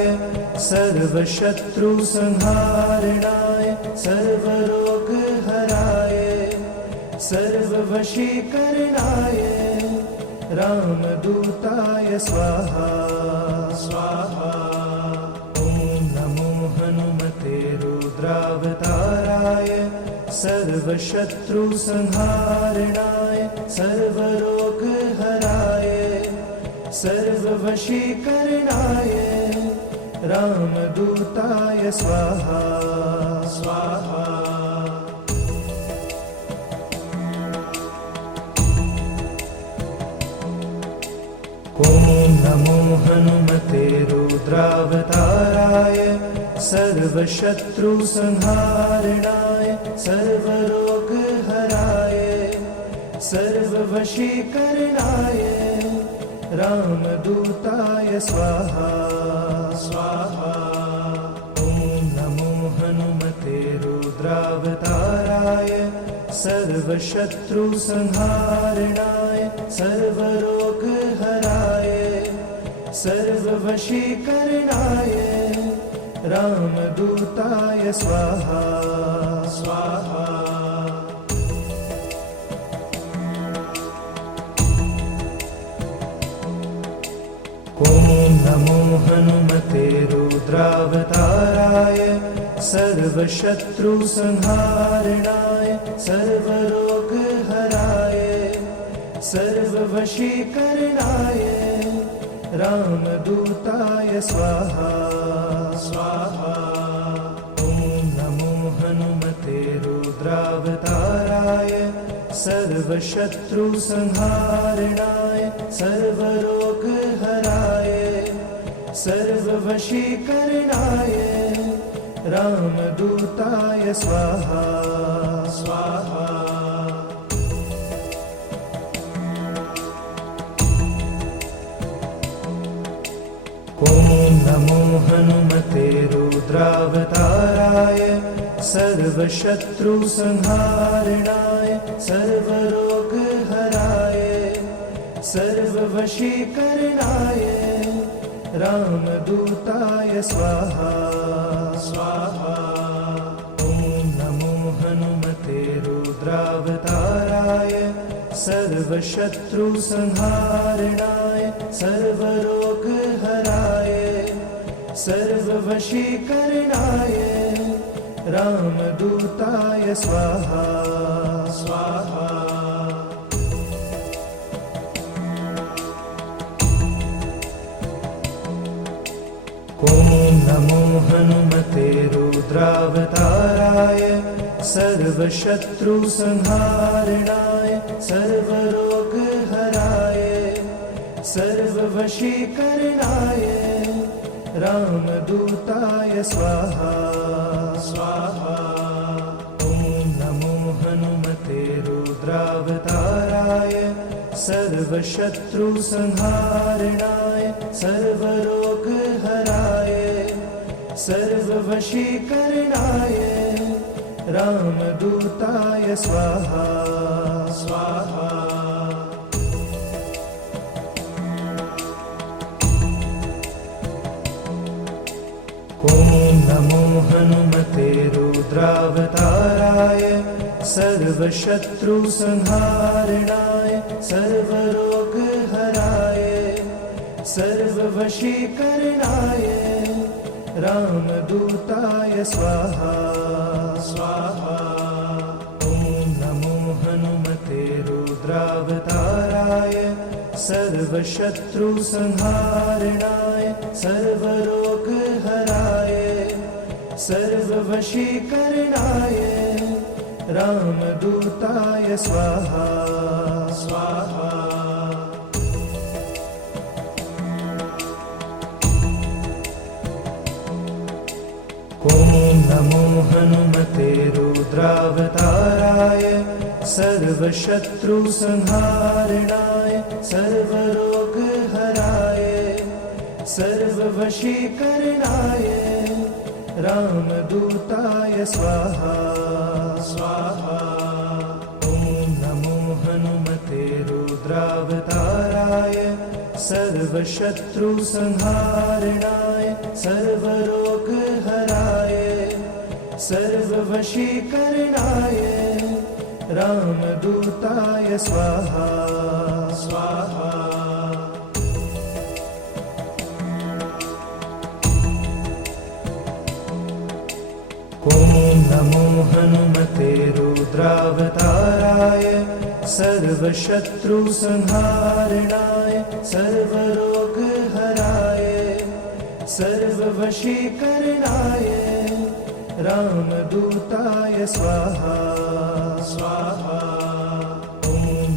सर्वशत्रुसंहारणाय सर्वरोगहराय सर्ववशीकरणाय रामदूताय स्वाहा स्वाहा। ॐ नमो हनुमते रुद्रावताराय सर्वशत्रुसंहारणाय सर्वरोगहराय सर्ववशीकरणाय रामदूताय स्वाहा स्वाहा। ॐ नमो हनुमते रुद्रावताराय सर्वशत्रुसंहारणाय सर्वरोगहराय सर्ववशीकरणाय रामदूताय स्वाहा स्वाहा। ॐ नमो हनुमते रुद्रावताराय सर्वशत्रुसंहारणाय सर्वरोगहराय सर्ववशीकरणाय रामदूताय स्वाहा स्वाहा। ॐ नमो हनुमते रुद्रावताराय सर्वशत्रुसंहारणाय सर्वरोगहराय सर्ववशीकरणाय रामदूताय स्वाहा स्वाहा। ॐ नमो हनुमते रुद्रावताराय सर्वशत्रुसंहारणाय सर्वरोगहराय सर्ववशीकरणाय रामदूताय स्वाहा स्वाहा। ॐ ॐ नमो हनुमते रुद्रावताराय सर्वशत्रुसंहारणाय सर्वरोगहराय सर्ववशीकरणाय रामदूताय स्वाहा स्वाहा। ॐ नमो हनुमते रुद्रावताराय सर्वशत्रुसंहारणाय सर्वरोगहराय सर्ववशीकरणाय रामदूताय स्वाहा स्वाहा। ॐ नमो हनुमते रुद्रावताराय सर्वशत्रुसंहारणाय सर्वरोगहराय सर्ववशीकरणाय रामदूताय स्वाहा स्वाहा। ॐ नमो हनुमते रुद्रावताराय सर्वशत्रुसंहारणाय सर्वरोगहराय सर्ववशीकरणाय रामदूताय स्वाहा स्वाहा। ॐ नमो हनुमते रुद्रावताराय सर्वशत्रुसंहारणाय सर्वरोगहराय सर्ववशीकरणाय रामदूताय स्वाहा स्वाहा। ॐ नमो हनुमते रुद्रावताराय सर्वशत्रुसंहारणाय सर्वरोगहराय सर्ववशीकरणाय रामदूताय स्वाहा स्वाहा। ॐ नमो हनुमते रुद्रावताराय सर्वशत्रुसंहारणाय सर्वरोगहराय सर्ववशीकरणाय रामदूताय स्वाहा स्वाहा। ॐ नमो हनुमते रुद्रावताराय सर्वशत्रुसंहारणाय सर्वरोगहराय सर्ववशीकरणाय रामदूताय स्वाहा स्वाहा। ॐ नमो हनुमते रुद्रावताराय सर्वशत्रुसंहारणाय सर्वरोगहराय सर्ववशीकरणाय रामदूताय स्वाहा स्वाहा। ॐ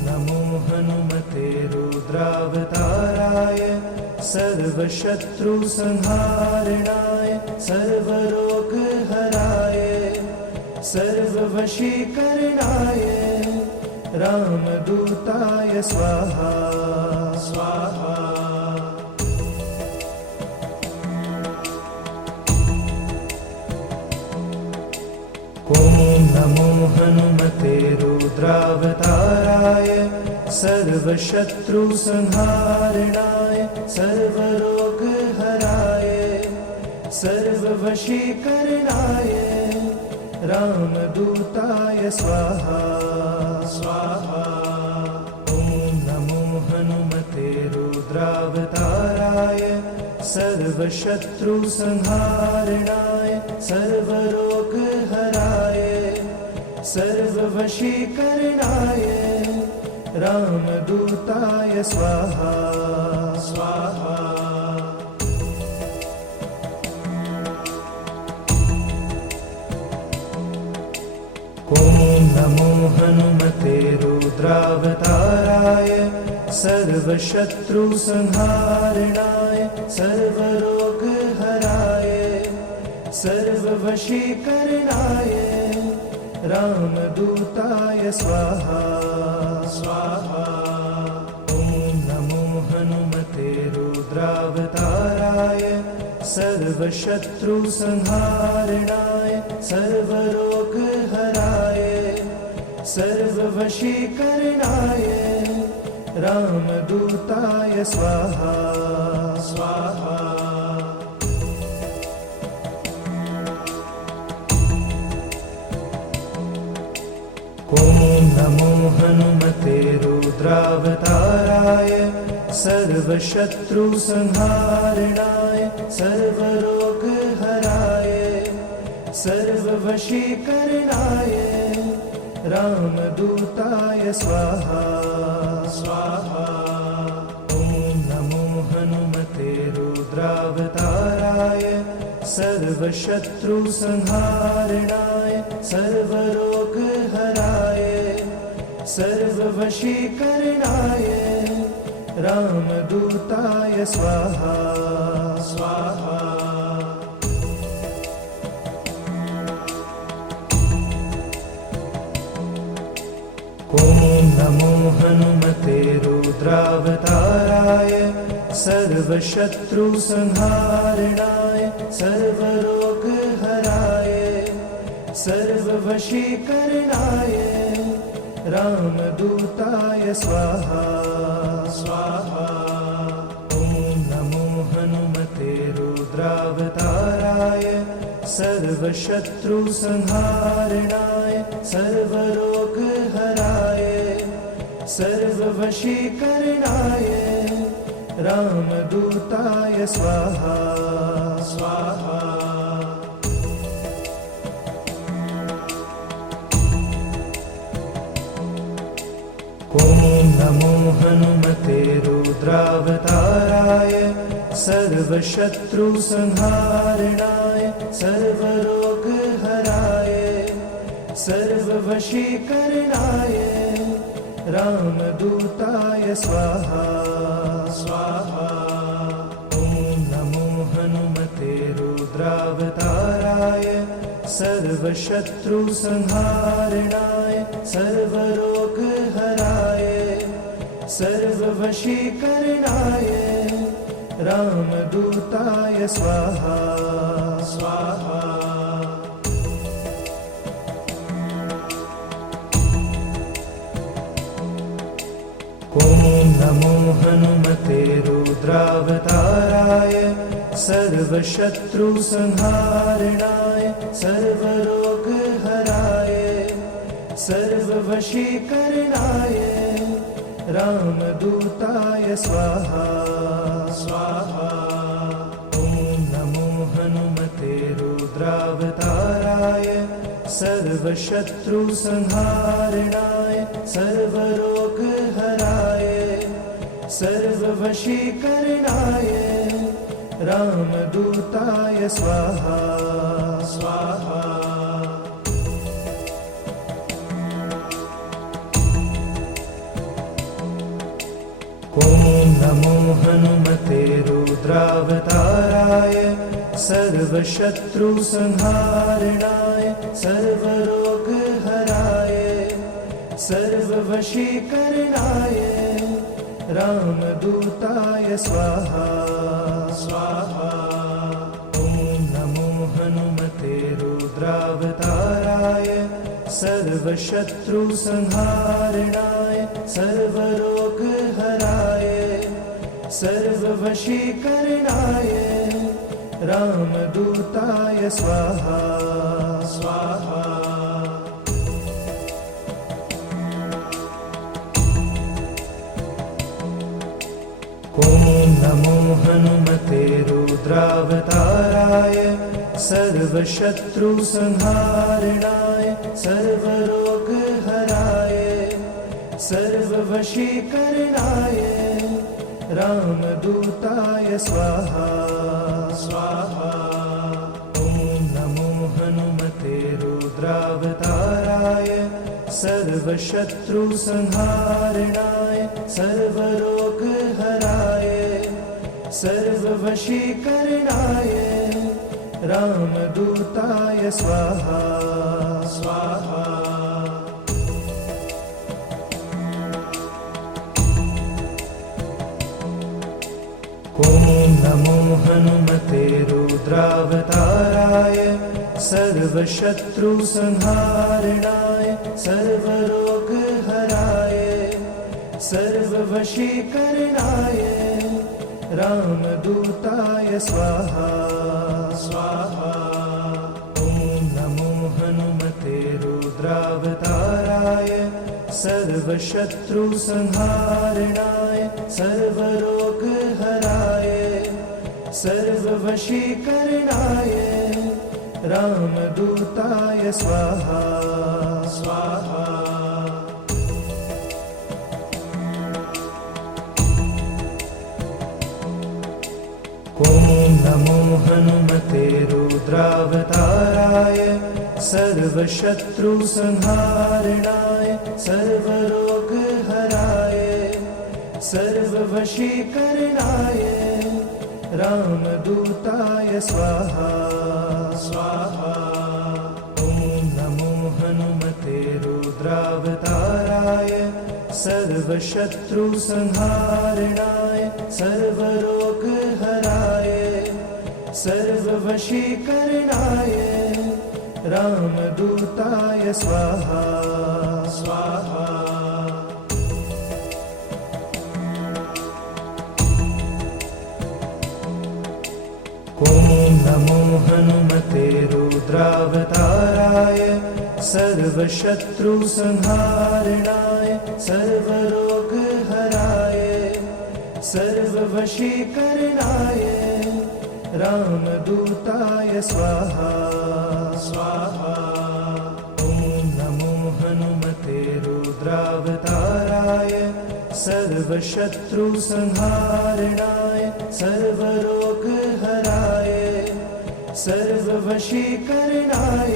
नमो हनुमते रुद्रावताराय सर्वशत्रुसंहारणाय सर्वरोगहराय सर्ववशीकरणाय रामदूताय स्वाहा स्वाहा। ॐ नमो हनुमते रुद्रावताराय सर्वशत्रुसंहारणाय सर्वरोगहराय सर्ववशीकरणाय रामदूताय स्वाहा स्वाहा। ॐ नमो हनुमते रुद्रावताराय सर्वशत्रुसंहारणाय सर्वरोगहराय सर्ववशीकरणाय रामदूताय स्वाहा स्वाहा। ॐ नमो हनुमते रुद्रावताराय सर्वशत्रुसंहारणाय सर्वरोगहराय सर्ववशीकरणाय रामदूताय स्वाहा स्वाहा। ॐ नमो हनुमते रुद्रावताराय सर्वशत्रुसंहारणाय सर्वरोगहराय सर्ववशीकरणाय रामदूताय स्वाहा स्वाहा। ॐ नमो हनुमते रुद्रावताराय सर्वशत्रुसंहारणाय सर्वरोगहराय सर्ववशीकरणाय रामदूताय स्वाहा स्वाहा। ॐ नमो हनुमते रुद्रावताराय सर्वशत्रुसंहारणाय सर्वरोगहराय सर्ववशीकरणाय रामदूताय स्वाहा स्वाहा। ॐ नमो हनुमते रुद्रावताराय सर्वशत्रुसंहारणाय सर्वरोगहराय सर्ववशीकरणाय रामदूताय स्वाहा स्वाहा। ॐ नमो हनुमते रुद्रावताराय सर्वशत्रुसंहारणाय सर्वरोगहराय सर्ववशीकरणाय रामदूताय स्वाहा स्वाहा। ॐ नमो हनुमते रुद्रावताराय सर्वशत्रुसंहारणाय सर्वरोगहराय सर्ववशीकरणाय रामदूताय स्वाहा स्वाहा। ॐ नमो हनुमते रुद्रावताराय सर्वशत्रुसंहारणाय सर्वरोगहराय सर्ववशीकरणाय रामदूताय स्वाहा स्वाहा। ॐ नमो हनुमते रुद्रावताराय सर्वशत्रुसंहारणाय सर्वरोगहराय सर्ववशीकरणाय रामदूताय स्वाहा स्वाहा। ॐ नमो हनुमते रुद्रावताराय सर्वशत्रुसंहारणाय सर्वरोगहराय सर्ववशीकरणाय रामदूताय स्वाहा स्वाहा। ॐ नमो हनुमते रुद्रावताराय सर्वशत्रुसंहारणाय सर्वरोगहराय सर्ववशीकरणाय रामदूताय स्वाहा स्वाहा। ॐ नमो हनुमते रुद्रावताराय सर्वशत्रुसंहारणाय सर्वरोगहराय सर्ववशीकरणाय रामदूताय स्वाहा स्वाहा। ॐ नमो हनुमते रुद्रावताराय सर्वशत्रुसंहारणाय सर्वरोगहराय सर्ववशीकरणाय रामदूताय स्वाहा स्वाहा। ॐ नमो हनुमते रुद्रावताराय सर्वशत्रुसंहारणाय सर्वरोगहराय सर्ववशीकरणाय रामदूताय स्वाहा स्वाहा। ॐ ॐ नमो हनुमते रुद्रावताराय सर्वशत्रुसंहारणाय सर्वरोगहराय सर्ववशीकरणाय रामदूताय स्वाहा स्वाहा। ॐ नमो हनुमते रुद्रावताराय सर्वशत्रुसंहारणाय सर्वरोगहराय सर्ववशीकरणाय रामदूताय स्वाहा स्वाहा। ॐ नमो हनुमते रुद्रावताराय सर्वशत्रुसंहारणाय सर्वरोगहराय सर्ववशीकरणाय रामदूताय स्वाहा स्वाहा। ॐ नमो हनुमते रुद्रावताराय सर्वशत्रुसंहारणाय सर्वरोगहराय सर्ववशीकरणाय रामदूताय स्वाहा स्वाहा। ॐ नमो हनुमते रुद्रावताराय सर्वशत्रुसंहारणाय सर्वरोगहराय सर्ववशीकरणाय रामदूताय स्वाहा स्वाहा। ॐ नमो हनुमते रुद्रावताराय सर्वशत्रुसंहारणाय सर्वरोगहराय सर्ववशीकरणाय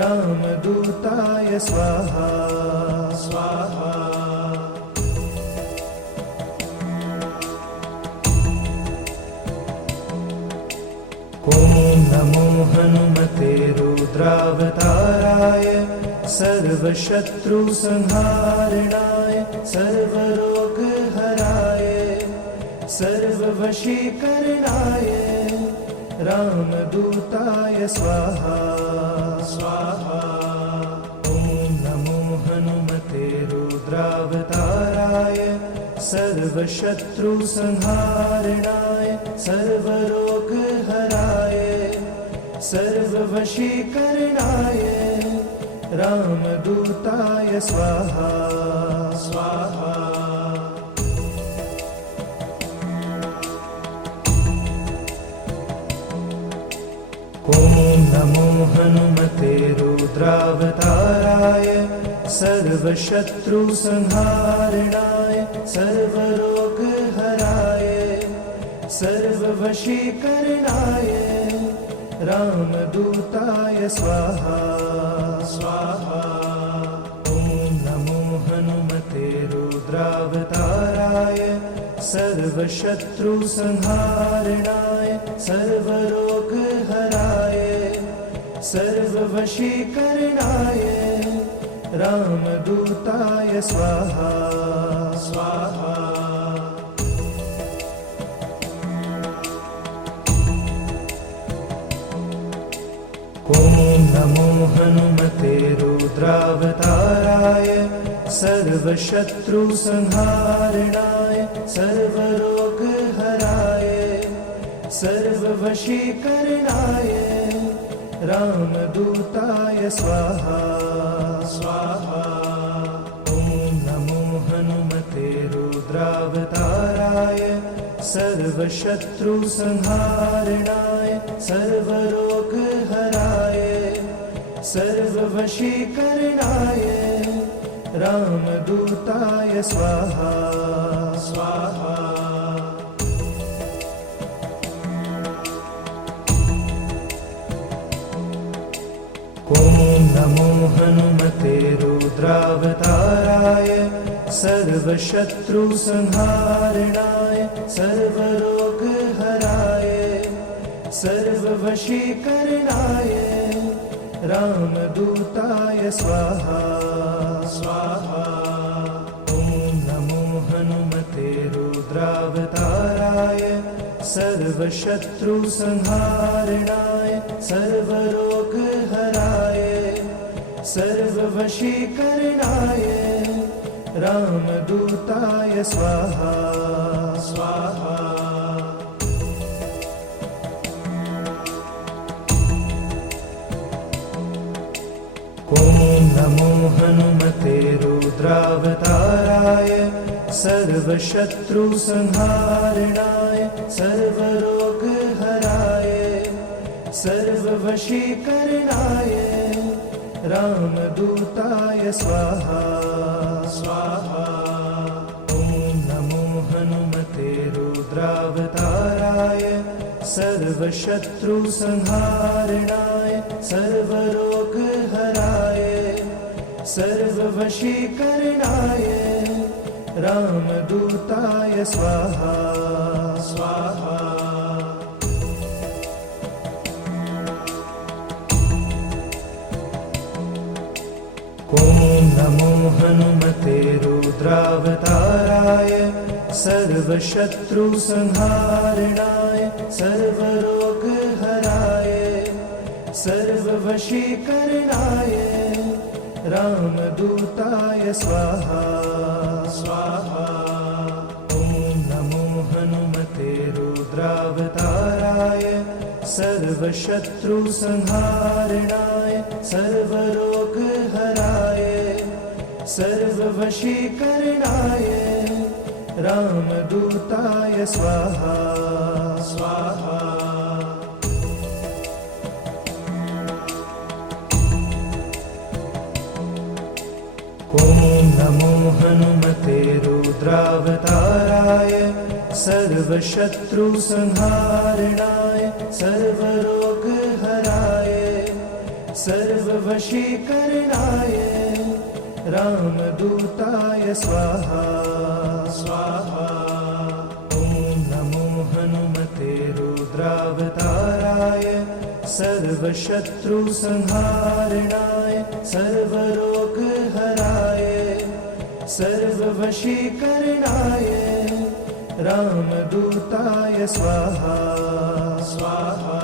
रामदूताय स्वाहा स्वाहा। ॐ नमो हनुमते रुद्रावताराय सर्वशत्रुसंहारणाय सर्वरोगहराय सर्ववशीकरणाय रामदूताय स्वाहा स्वाहा। ॐ नमो हनुमते रुद्रावताराय सर्वशत्रुसंहारणाय सर्वरोगहराय सर्ववशीकरणाय रामदूताय स्वाहा स्वाहा। ॐ नमो हनुमते रुद्रावताराय सर्वशत्रुसंहारणाय सर्वरोगहराय सर्ववशीकरणाय रामदूताय स्वाहा स्वाहा। ॐ नमो हनुमते रुद्रावताराय सर्वशत्रुसंहारणाय सर्वरोगहराय सर्ववशीकरणाय रामदूताय स्वाहा स्वाहा। ॐ नमो हनुमते रुद्रावताराय सर्वशत्रुसंहारणाय सर्वरोगहराय सर्ववशीकरणाय रामदूताय स्वाहा स्वाहा। ॐ नमो हनुमते रुद्रावताराय सर्वशत्रुसंहारणाय सर्वरोगहराय सर्ववशीकरणाय रामदूताय स्वाहा स्वाहा। ॐ नमो हनुमते रुद्रावताराय सर्वशत्रुसंहारणाय सर्वरोगहराय सर्ववशीकरणाय रामदूताय स्वाहा स्वाहा। ॐ नमो हनुमते रुद्रावताराय सर्वशत्रुसंहारणाय सर्वरोगहराय सर्ववशीकरणाय रामदूताय स्वाहा स्वाहा। ॐ नमो हनुमते रुद्रावताराय सर्वशत्रुसंहारणाय सर्वरोगहराय सर्ववशीकरणाय रामदूताय स्वाहा स्वाहा। ॐ नमो हनुमते रुद्रावताराय सर्वशत्रुसंहारणाय सर्वरोगहराय सर्ववशीकरणाय रामदूताय स्वाहा स्वाहा। ॐ नमो हनुमते रुद्रावताराय सर्वशत्रुसंहारणाय सर्वरोगहराय सर्ववशीकरणाय रामदूताय स्वाहा स्वाहा। ॐ नमो हनुमते रुद्रावताराय सर्वशत्रुसंहारणाय सर्वरोगहराय सर्ववशीकरणाय रामदूताय स्वाहा स्वाहा। ॐ नमो हनुमते रुद्रावताराय सर्वशत्रुसंहारणाय सर्वरोगहराय सर्ववशीकरणाय रामदूताय स्वाहा स्वाहा। ॐ नमो हनुमते रुद्रावताराय सर्वशत्रुसंहारणाय सर्वरोगहराय सर्ववशीकरणाय रामदूताय स्वाहा स्वाहा।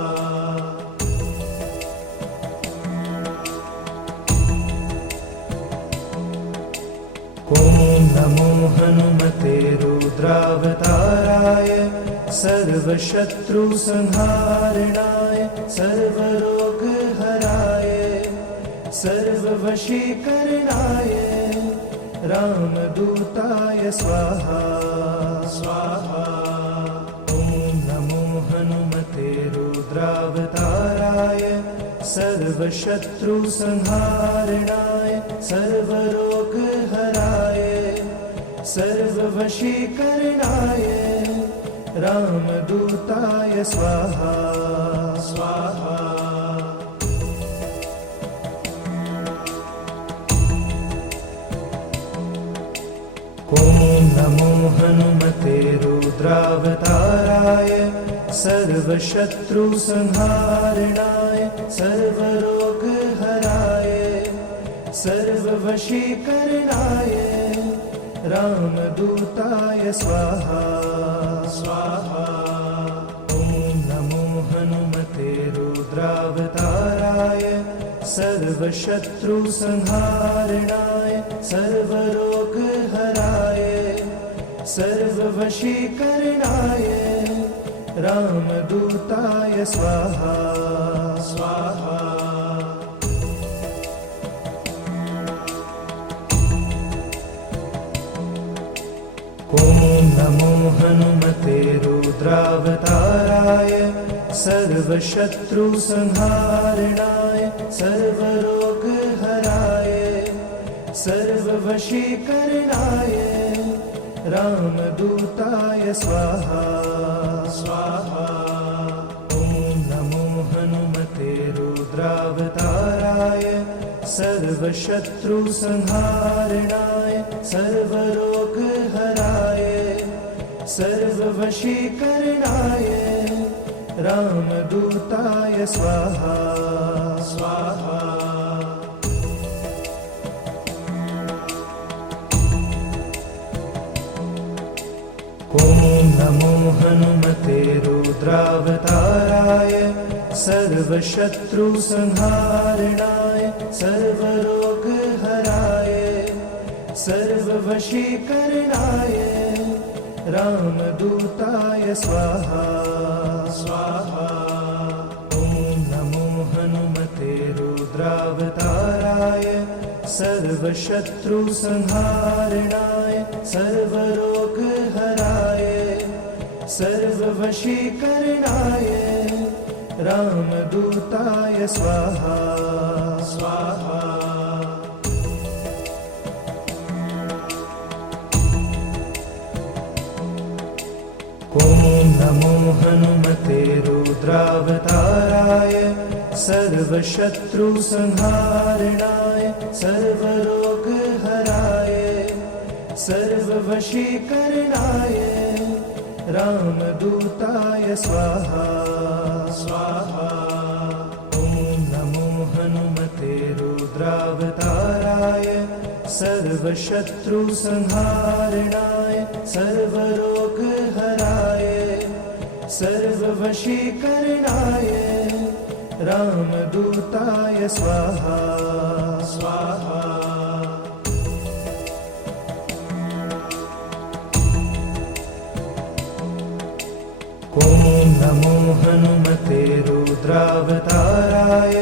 ॐ नमो हनुमते रुद्रावताराय सर्वशत्रुसंहारणाय सर्वरोगहराय सर्ववशीकरणाय रामदूताय स्वाहा स्वाहा। ॐ नमो हनुमते रुद्रावताराय सर्वशत्रुसंहारणाय सर्वरोगहराय सर्ववशीकरणाय रामदूताय स्वाहा स्वाहा। ॐ नमो हनुमते रुद्रावताराय सर्वशत्रुसंहारणाय सर्वरोगहराय सर्ववशीकरणाय रामदूताय स्वाहा स्वाहा। ॐ नमो हनुमते रुद्रावताराय सर्वशत्रुसंहारणाय सर्वरोगहराय सर्ववशीकरणाय रामदूताय स्वाहा स्वाहा। ॐ नमो हनुमते रुद्रावताराय सर्वशत्रुसंहारणाय सर्वरोगहराय सर्ववशीकरणाय रामदूताय स्वाहा स्वाहा। ॐ नमो हनुमते रुद्रावताराय सर्वशत्रुसंहारणाय सर्वरोगहराय सर्ववशीकरणाय रामदूताय स्वाहा स्वाहा। ॐ ॐ नमो हनुमते रुद्रावताराय सर्वशत्रुसंहारणाय सर्वरोगहराय सर्ववशीकरणाय रामदूताय स्वाहा स्वाहा। ॐ नमो हनुमते रुद्रावताराय सर्वशत्रुसंहारणाय सर्वरोगहराय सर्ववशीकरणाय रामदूताय स्वाहा स्वाहा। ॐ नमो हनुमते रुद्रावताराय सर्वशत्रुसंहारणाय सर्वरोगहराय सर्ववशीकरणाय रामदूताय स्वाहा स्वाहा। ॐ नमो हनुमते रुद्रावताराय सर्वशत्रुसंहारणाय सर्वरोगहराय सर्ववशीकरणाय रामदूताय स्वाहा स्वाहा। ॐ नमो हनुमते रुद्रावताराय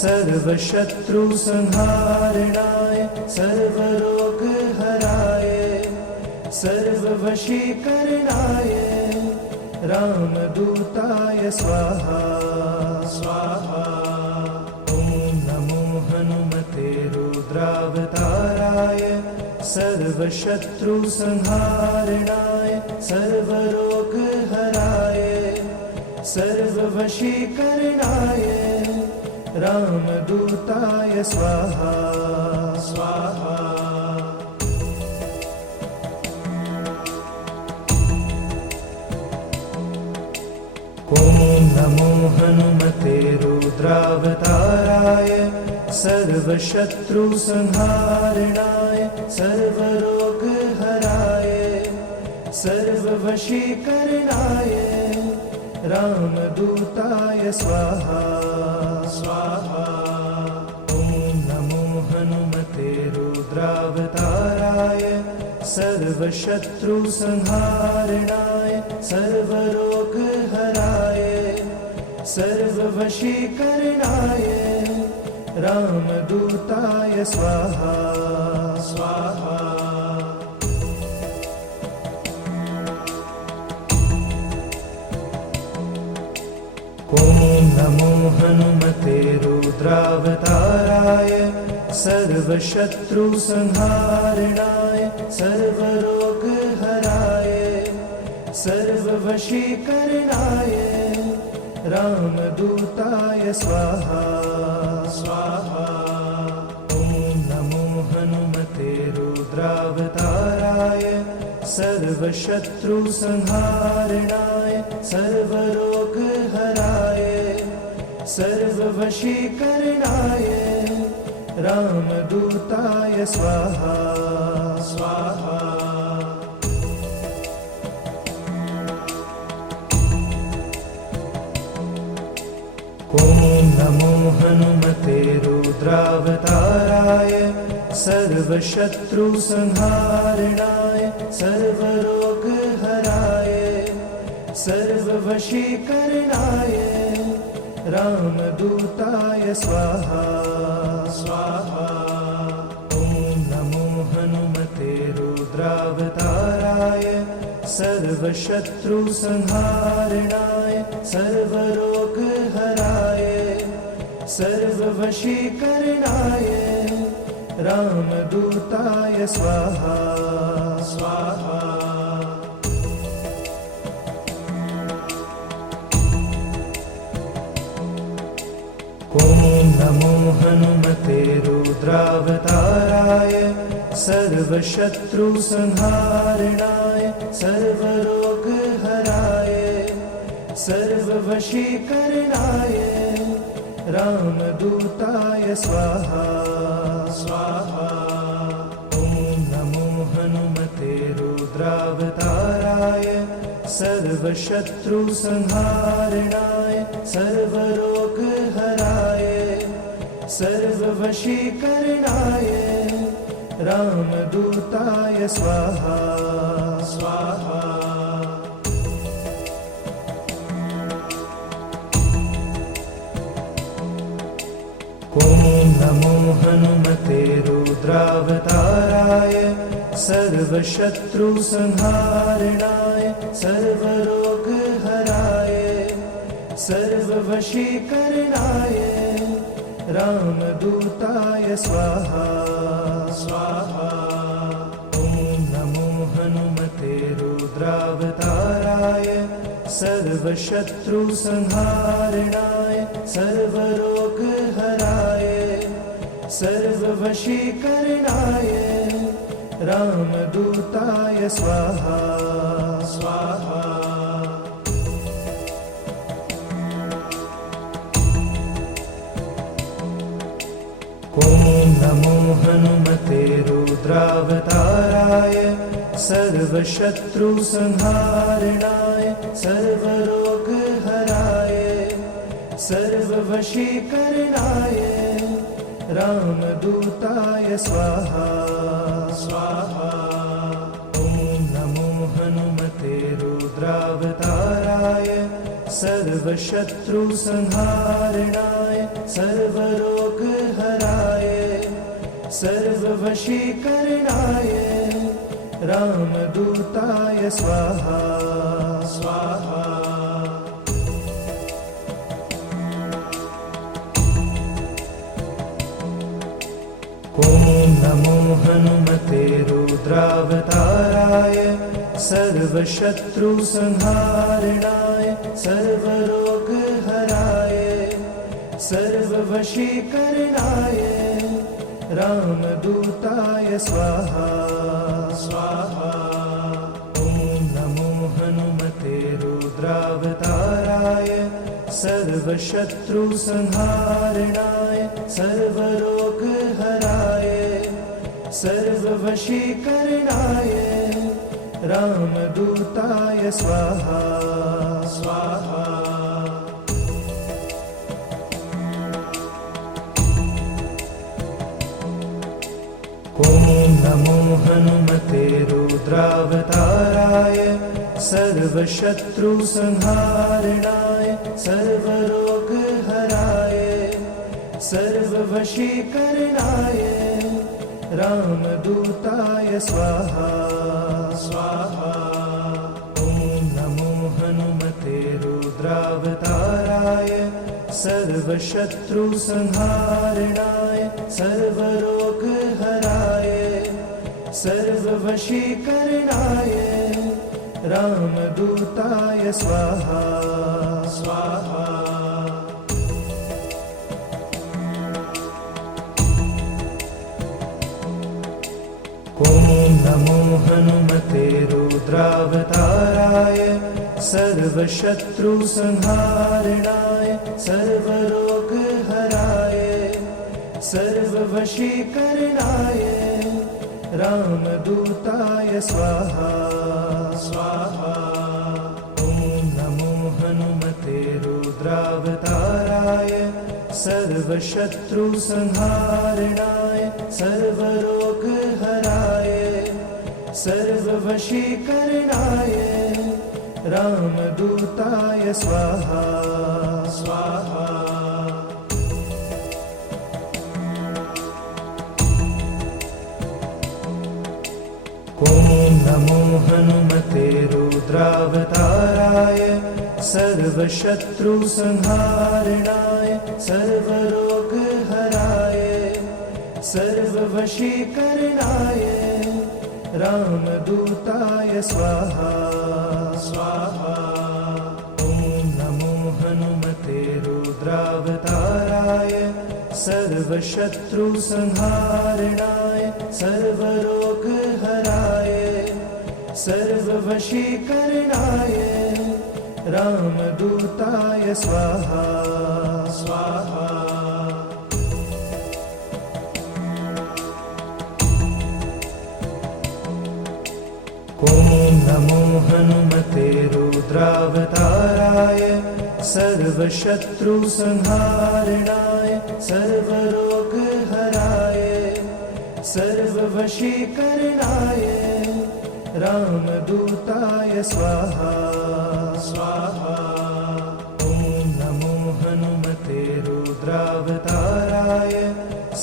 सर्वशत्रुसंहारणाय सर्वरोगहराय सर्ववशीकरणाय रामदूताय स्वाहा स्वाहा। ॐ नमो हनुमते रुद्रावताराय सर्वशत्रुसंहारणाय सर्वरोगहराय सर्ववशीकरणाय रामदूताय स्वाहा स्वाहा। ॐ नमो हनुमते रुद्रावताराय सर्वशत्रुसंहारणाय सर्वरोगहराय सर्ववशीकरणाय रामदूताय स्वाहा स्वाहा। ॐ नमो हनुमते रुद्रावताराय सर्वशत्रुसंहारणाय सर्वरोगहराय सर्ववशीकरणाय रामदूताय स्वाहा स्वाहा। ॐ नमो हनुमते रुद्रावताराय सर्वशत्रुसंहारणाय सर्वरोगहराय सर्ववशीकरणाय रामदूताय स्वाहा स्वाहा। ॐ नमो हनुमते रुद्रावताराय सर्वशत्रुसंहारणाय सर्वरोगहराय सर्ववशीकरणाय रामदूताय स्वाहा स्वाहा। ॐ नमो हनुमते रुद्रावताराय सर्वशत्रुसंहारणाय सर्वरोगहराय सर्ववशीकरणाय रामदूताय स्वाहा स्वाहा। ॐ नमो हनुमते रुद्रावताराय सर्वशत्रुसंहारणाय सर्वरोगहराय सर्ववशीकरणाय रामदूताय स्वाहा स्वाहा। ॐ नमो हनुमते रुद्रावताराय सर्वशत्रुसंहारणाय सर्वरोगहराय सर्ववशीकरणाय रामदूताय स्वाहा स्वाहा। ॐ नमो हनुमते रुद्रावताराय सर्वशत्रुसंहारणाय सर्वरोगहराय सर्ववशीकरणाय रामदूताय स्वाहा स्वाहा। ॐ नमो हनुमते रुद्रावताराय सर्वशत्रुसंहारणाय सर्वरोगहराय सर्ववशीकरणाय रामदूताय स्वाहा स्वाहा। ॐ नमो हनुमते रुद्रावताराय सर्वशत्रुसंहारणाय सर्वरोगहराय सर्ववशीकरणाय रामदूताय स्वाहा स्वाहा। ॐ नमो हनुमते रुद्रावताराय सर्वशत्रुसंहारणाय सर्वरोगहराय सर्ववशीकरणाय रामदूताय स्वाहा स्वाहा। ॐ नमो हनुमते रुद्रावताराय सर्वशत्रुसंहारणाय सर्वरोगहराय सर्ववशीकरणाय रामदूताय स्वाहा स्वाहा। ॐ नमो हनुमते रुद्रावताराय सर्वशत्रुसंहारणाय सर्वरोगहराय सर्ववशीकरणाय रामदूताय स्वाहा स्वाहा। ॐ नमो हनुमते रुद्रावताराय सर्वशत्रुसंहारणाय सर्वरोगहराय सर्ववशीकरणाय रामदूताय स्वाहा स्वाहा। ॐ नमो हनुमते रुद्रावताराय सर्वशत्रुसंहारणाय सर्वरोगहराय सर्ववशीकरणाय रामदूताय स्वाहा स्वाहा। ॐ नमो हनुमते रुद्रावताराय सर्वशत्रुसंहारणाय सर्वरोगहराय सर्ववशीकरणाय रामदूताय स्वाहा स्वाहा। ॐ नमो हनुमते रुद्रावताराय सर्वशत्रुसंहारणाय सर्वरोगहराय सर्ववशीकरणाय रामदूताय स्वाहा स्वाहा। ॐ नमो हनुमते रुद्रावताराय सर्वशत्रुसंहारणाय सर्वरोगहराय सर्ववशीकरणाय रामदूताय स्वाहा स्वाहा। ॐ नमो हनुमते रुद्रावताराय सर्वशत्रुसंहारणाय सर्वरोगहराय सर्ववशीकरणाय रामदूताय स्वाहा स्वाहा। ॐ नमो हनुमते रुद्रावताराय सर्वशत्रुसंहारणाय सर्वरोगहराय सर्ववशीकरणाय रामदूताय स्वाहा स्वाहा। ॐ नमो हनुमते सर्वशत्रुसंहारणाय सर्वरोगहराय सर्ववशीकरणाय रामदूताय स्वाहा स्वाहा। ॐ नमो हनुमते रुद्रावताराय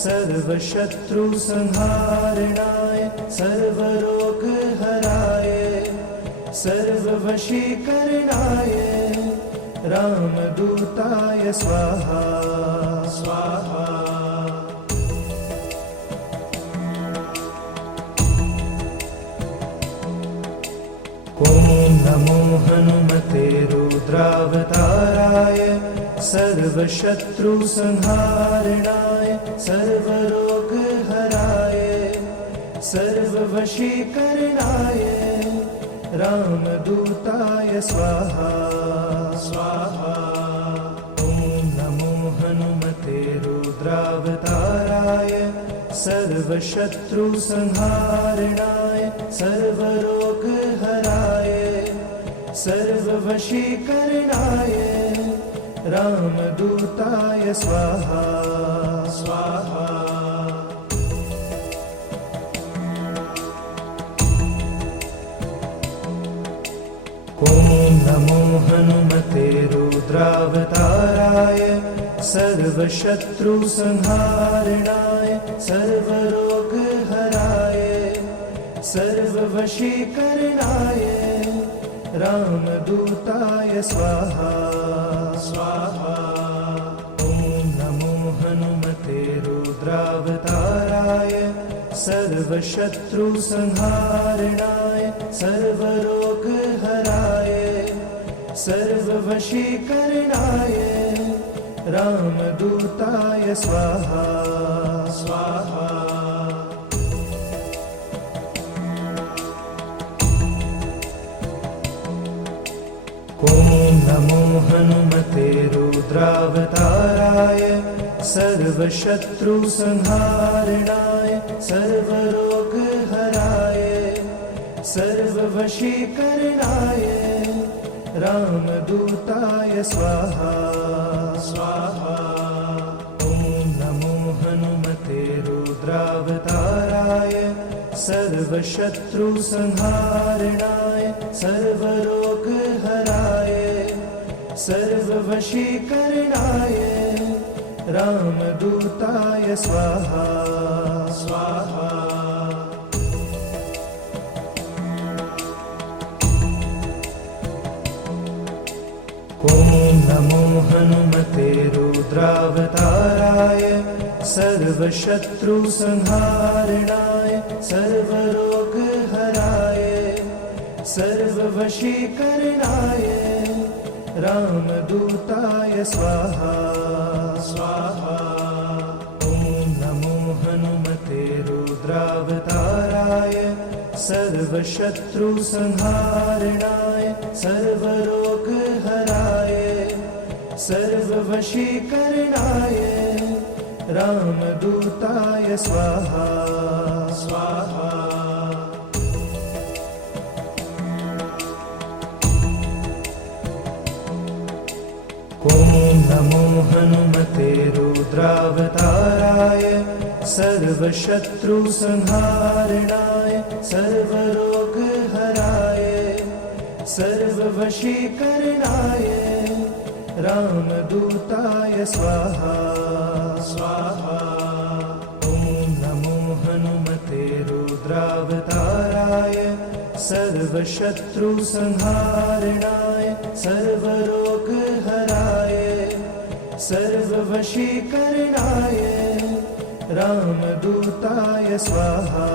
सर्वशत्रुसंहारणाय सर्वरोगहराय सर्ववशीकरणाय रामदूताय स्वाहा स्वाहा। ॐ नमो हनुमते रुद्रावताराय सर्वशत्रुसंहारणाय सर्वरोगहराय सर्ववशीकरणाय रामदूताय स्वाहा स्वाहा। ॐ नमो हनुमते रुद्रावताराय सर्वशत्रुसंहारणाय सर्वरोगहराय सर्ववशीकरणाय रामदूताय स्वाहा स्वाहा। ॐ नमो हनुमते रुद्रावताराय सर्वशत्रुसंहारणाय सर्वरोगहराय सर्ववशीकरणाय रामदूताय स्वाहा स्वाहा। ॐ नमो हनुमते रुद्रावताराय सर्वशत्रुसंहारणाय सर्वरोगहराय सर्ववशीकरणाय रामदूताय स्वाहा स्वाहा। ॐ नमो हनुमते रुद्रावताराय सर्वशत्रुसंहारणाय सर्वरोगहराय सर्ववशीकरणाय रामदूताय स्वाहा स्वाहा। ॐ नमो हनुमते रुद्रावताराय सर्वशत्रुसंहारणाय सर्वरोगहराय सर्ववशीकरणाय रामदूताय स्वाहा स्वाहा। ॐ नमो हनुमते रुद्रावताराय सर्वशत्रुसंहारणाय सर्वरोगहराय सर्ववशीकरणाय रामदूताय स्वाहा स्वाहा। ॐ नमो हनुमते रुद्रावताराय सर्वशत्रुसंहारणाय सर्वरोगहराय सर्ववशीकरणाय रामदूताय स्वाहा स्वाहा। ॐ नमो हनुमते रुद्रावताराय सर्वशत्रुसंहारणाय सर्वरोगहराय सर्ववशीकरणाय रामदूताय स्वाहा स्वाहा। ॐ नमो हनुमते रुद्रावताराय सर्वशत्रुसंहारणाय सर्वरोगहराय सर्ववशीकरणाय रामदूताय स्वाहा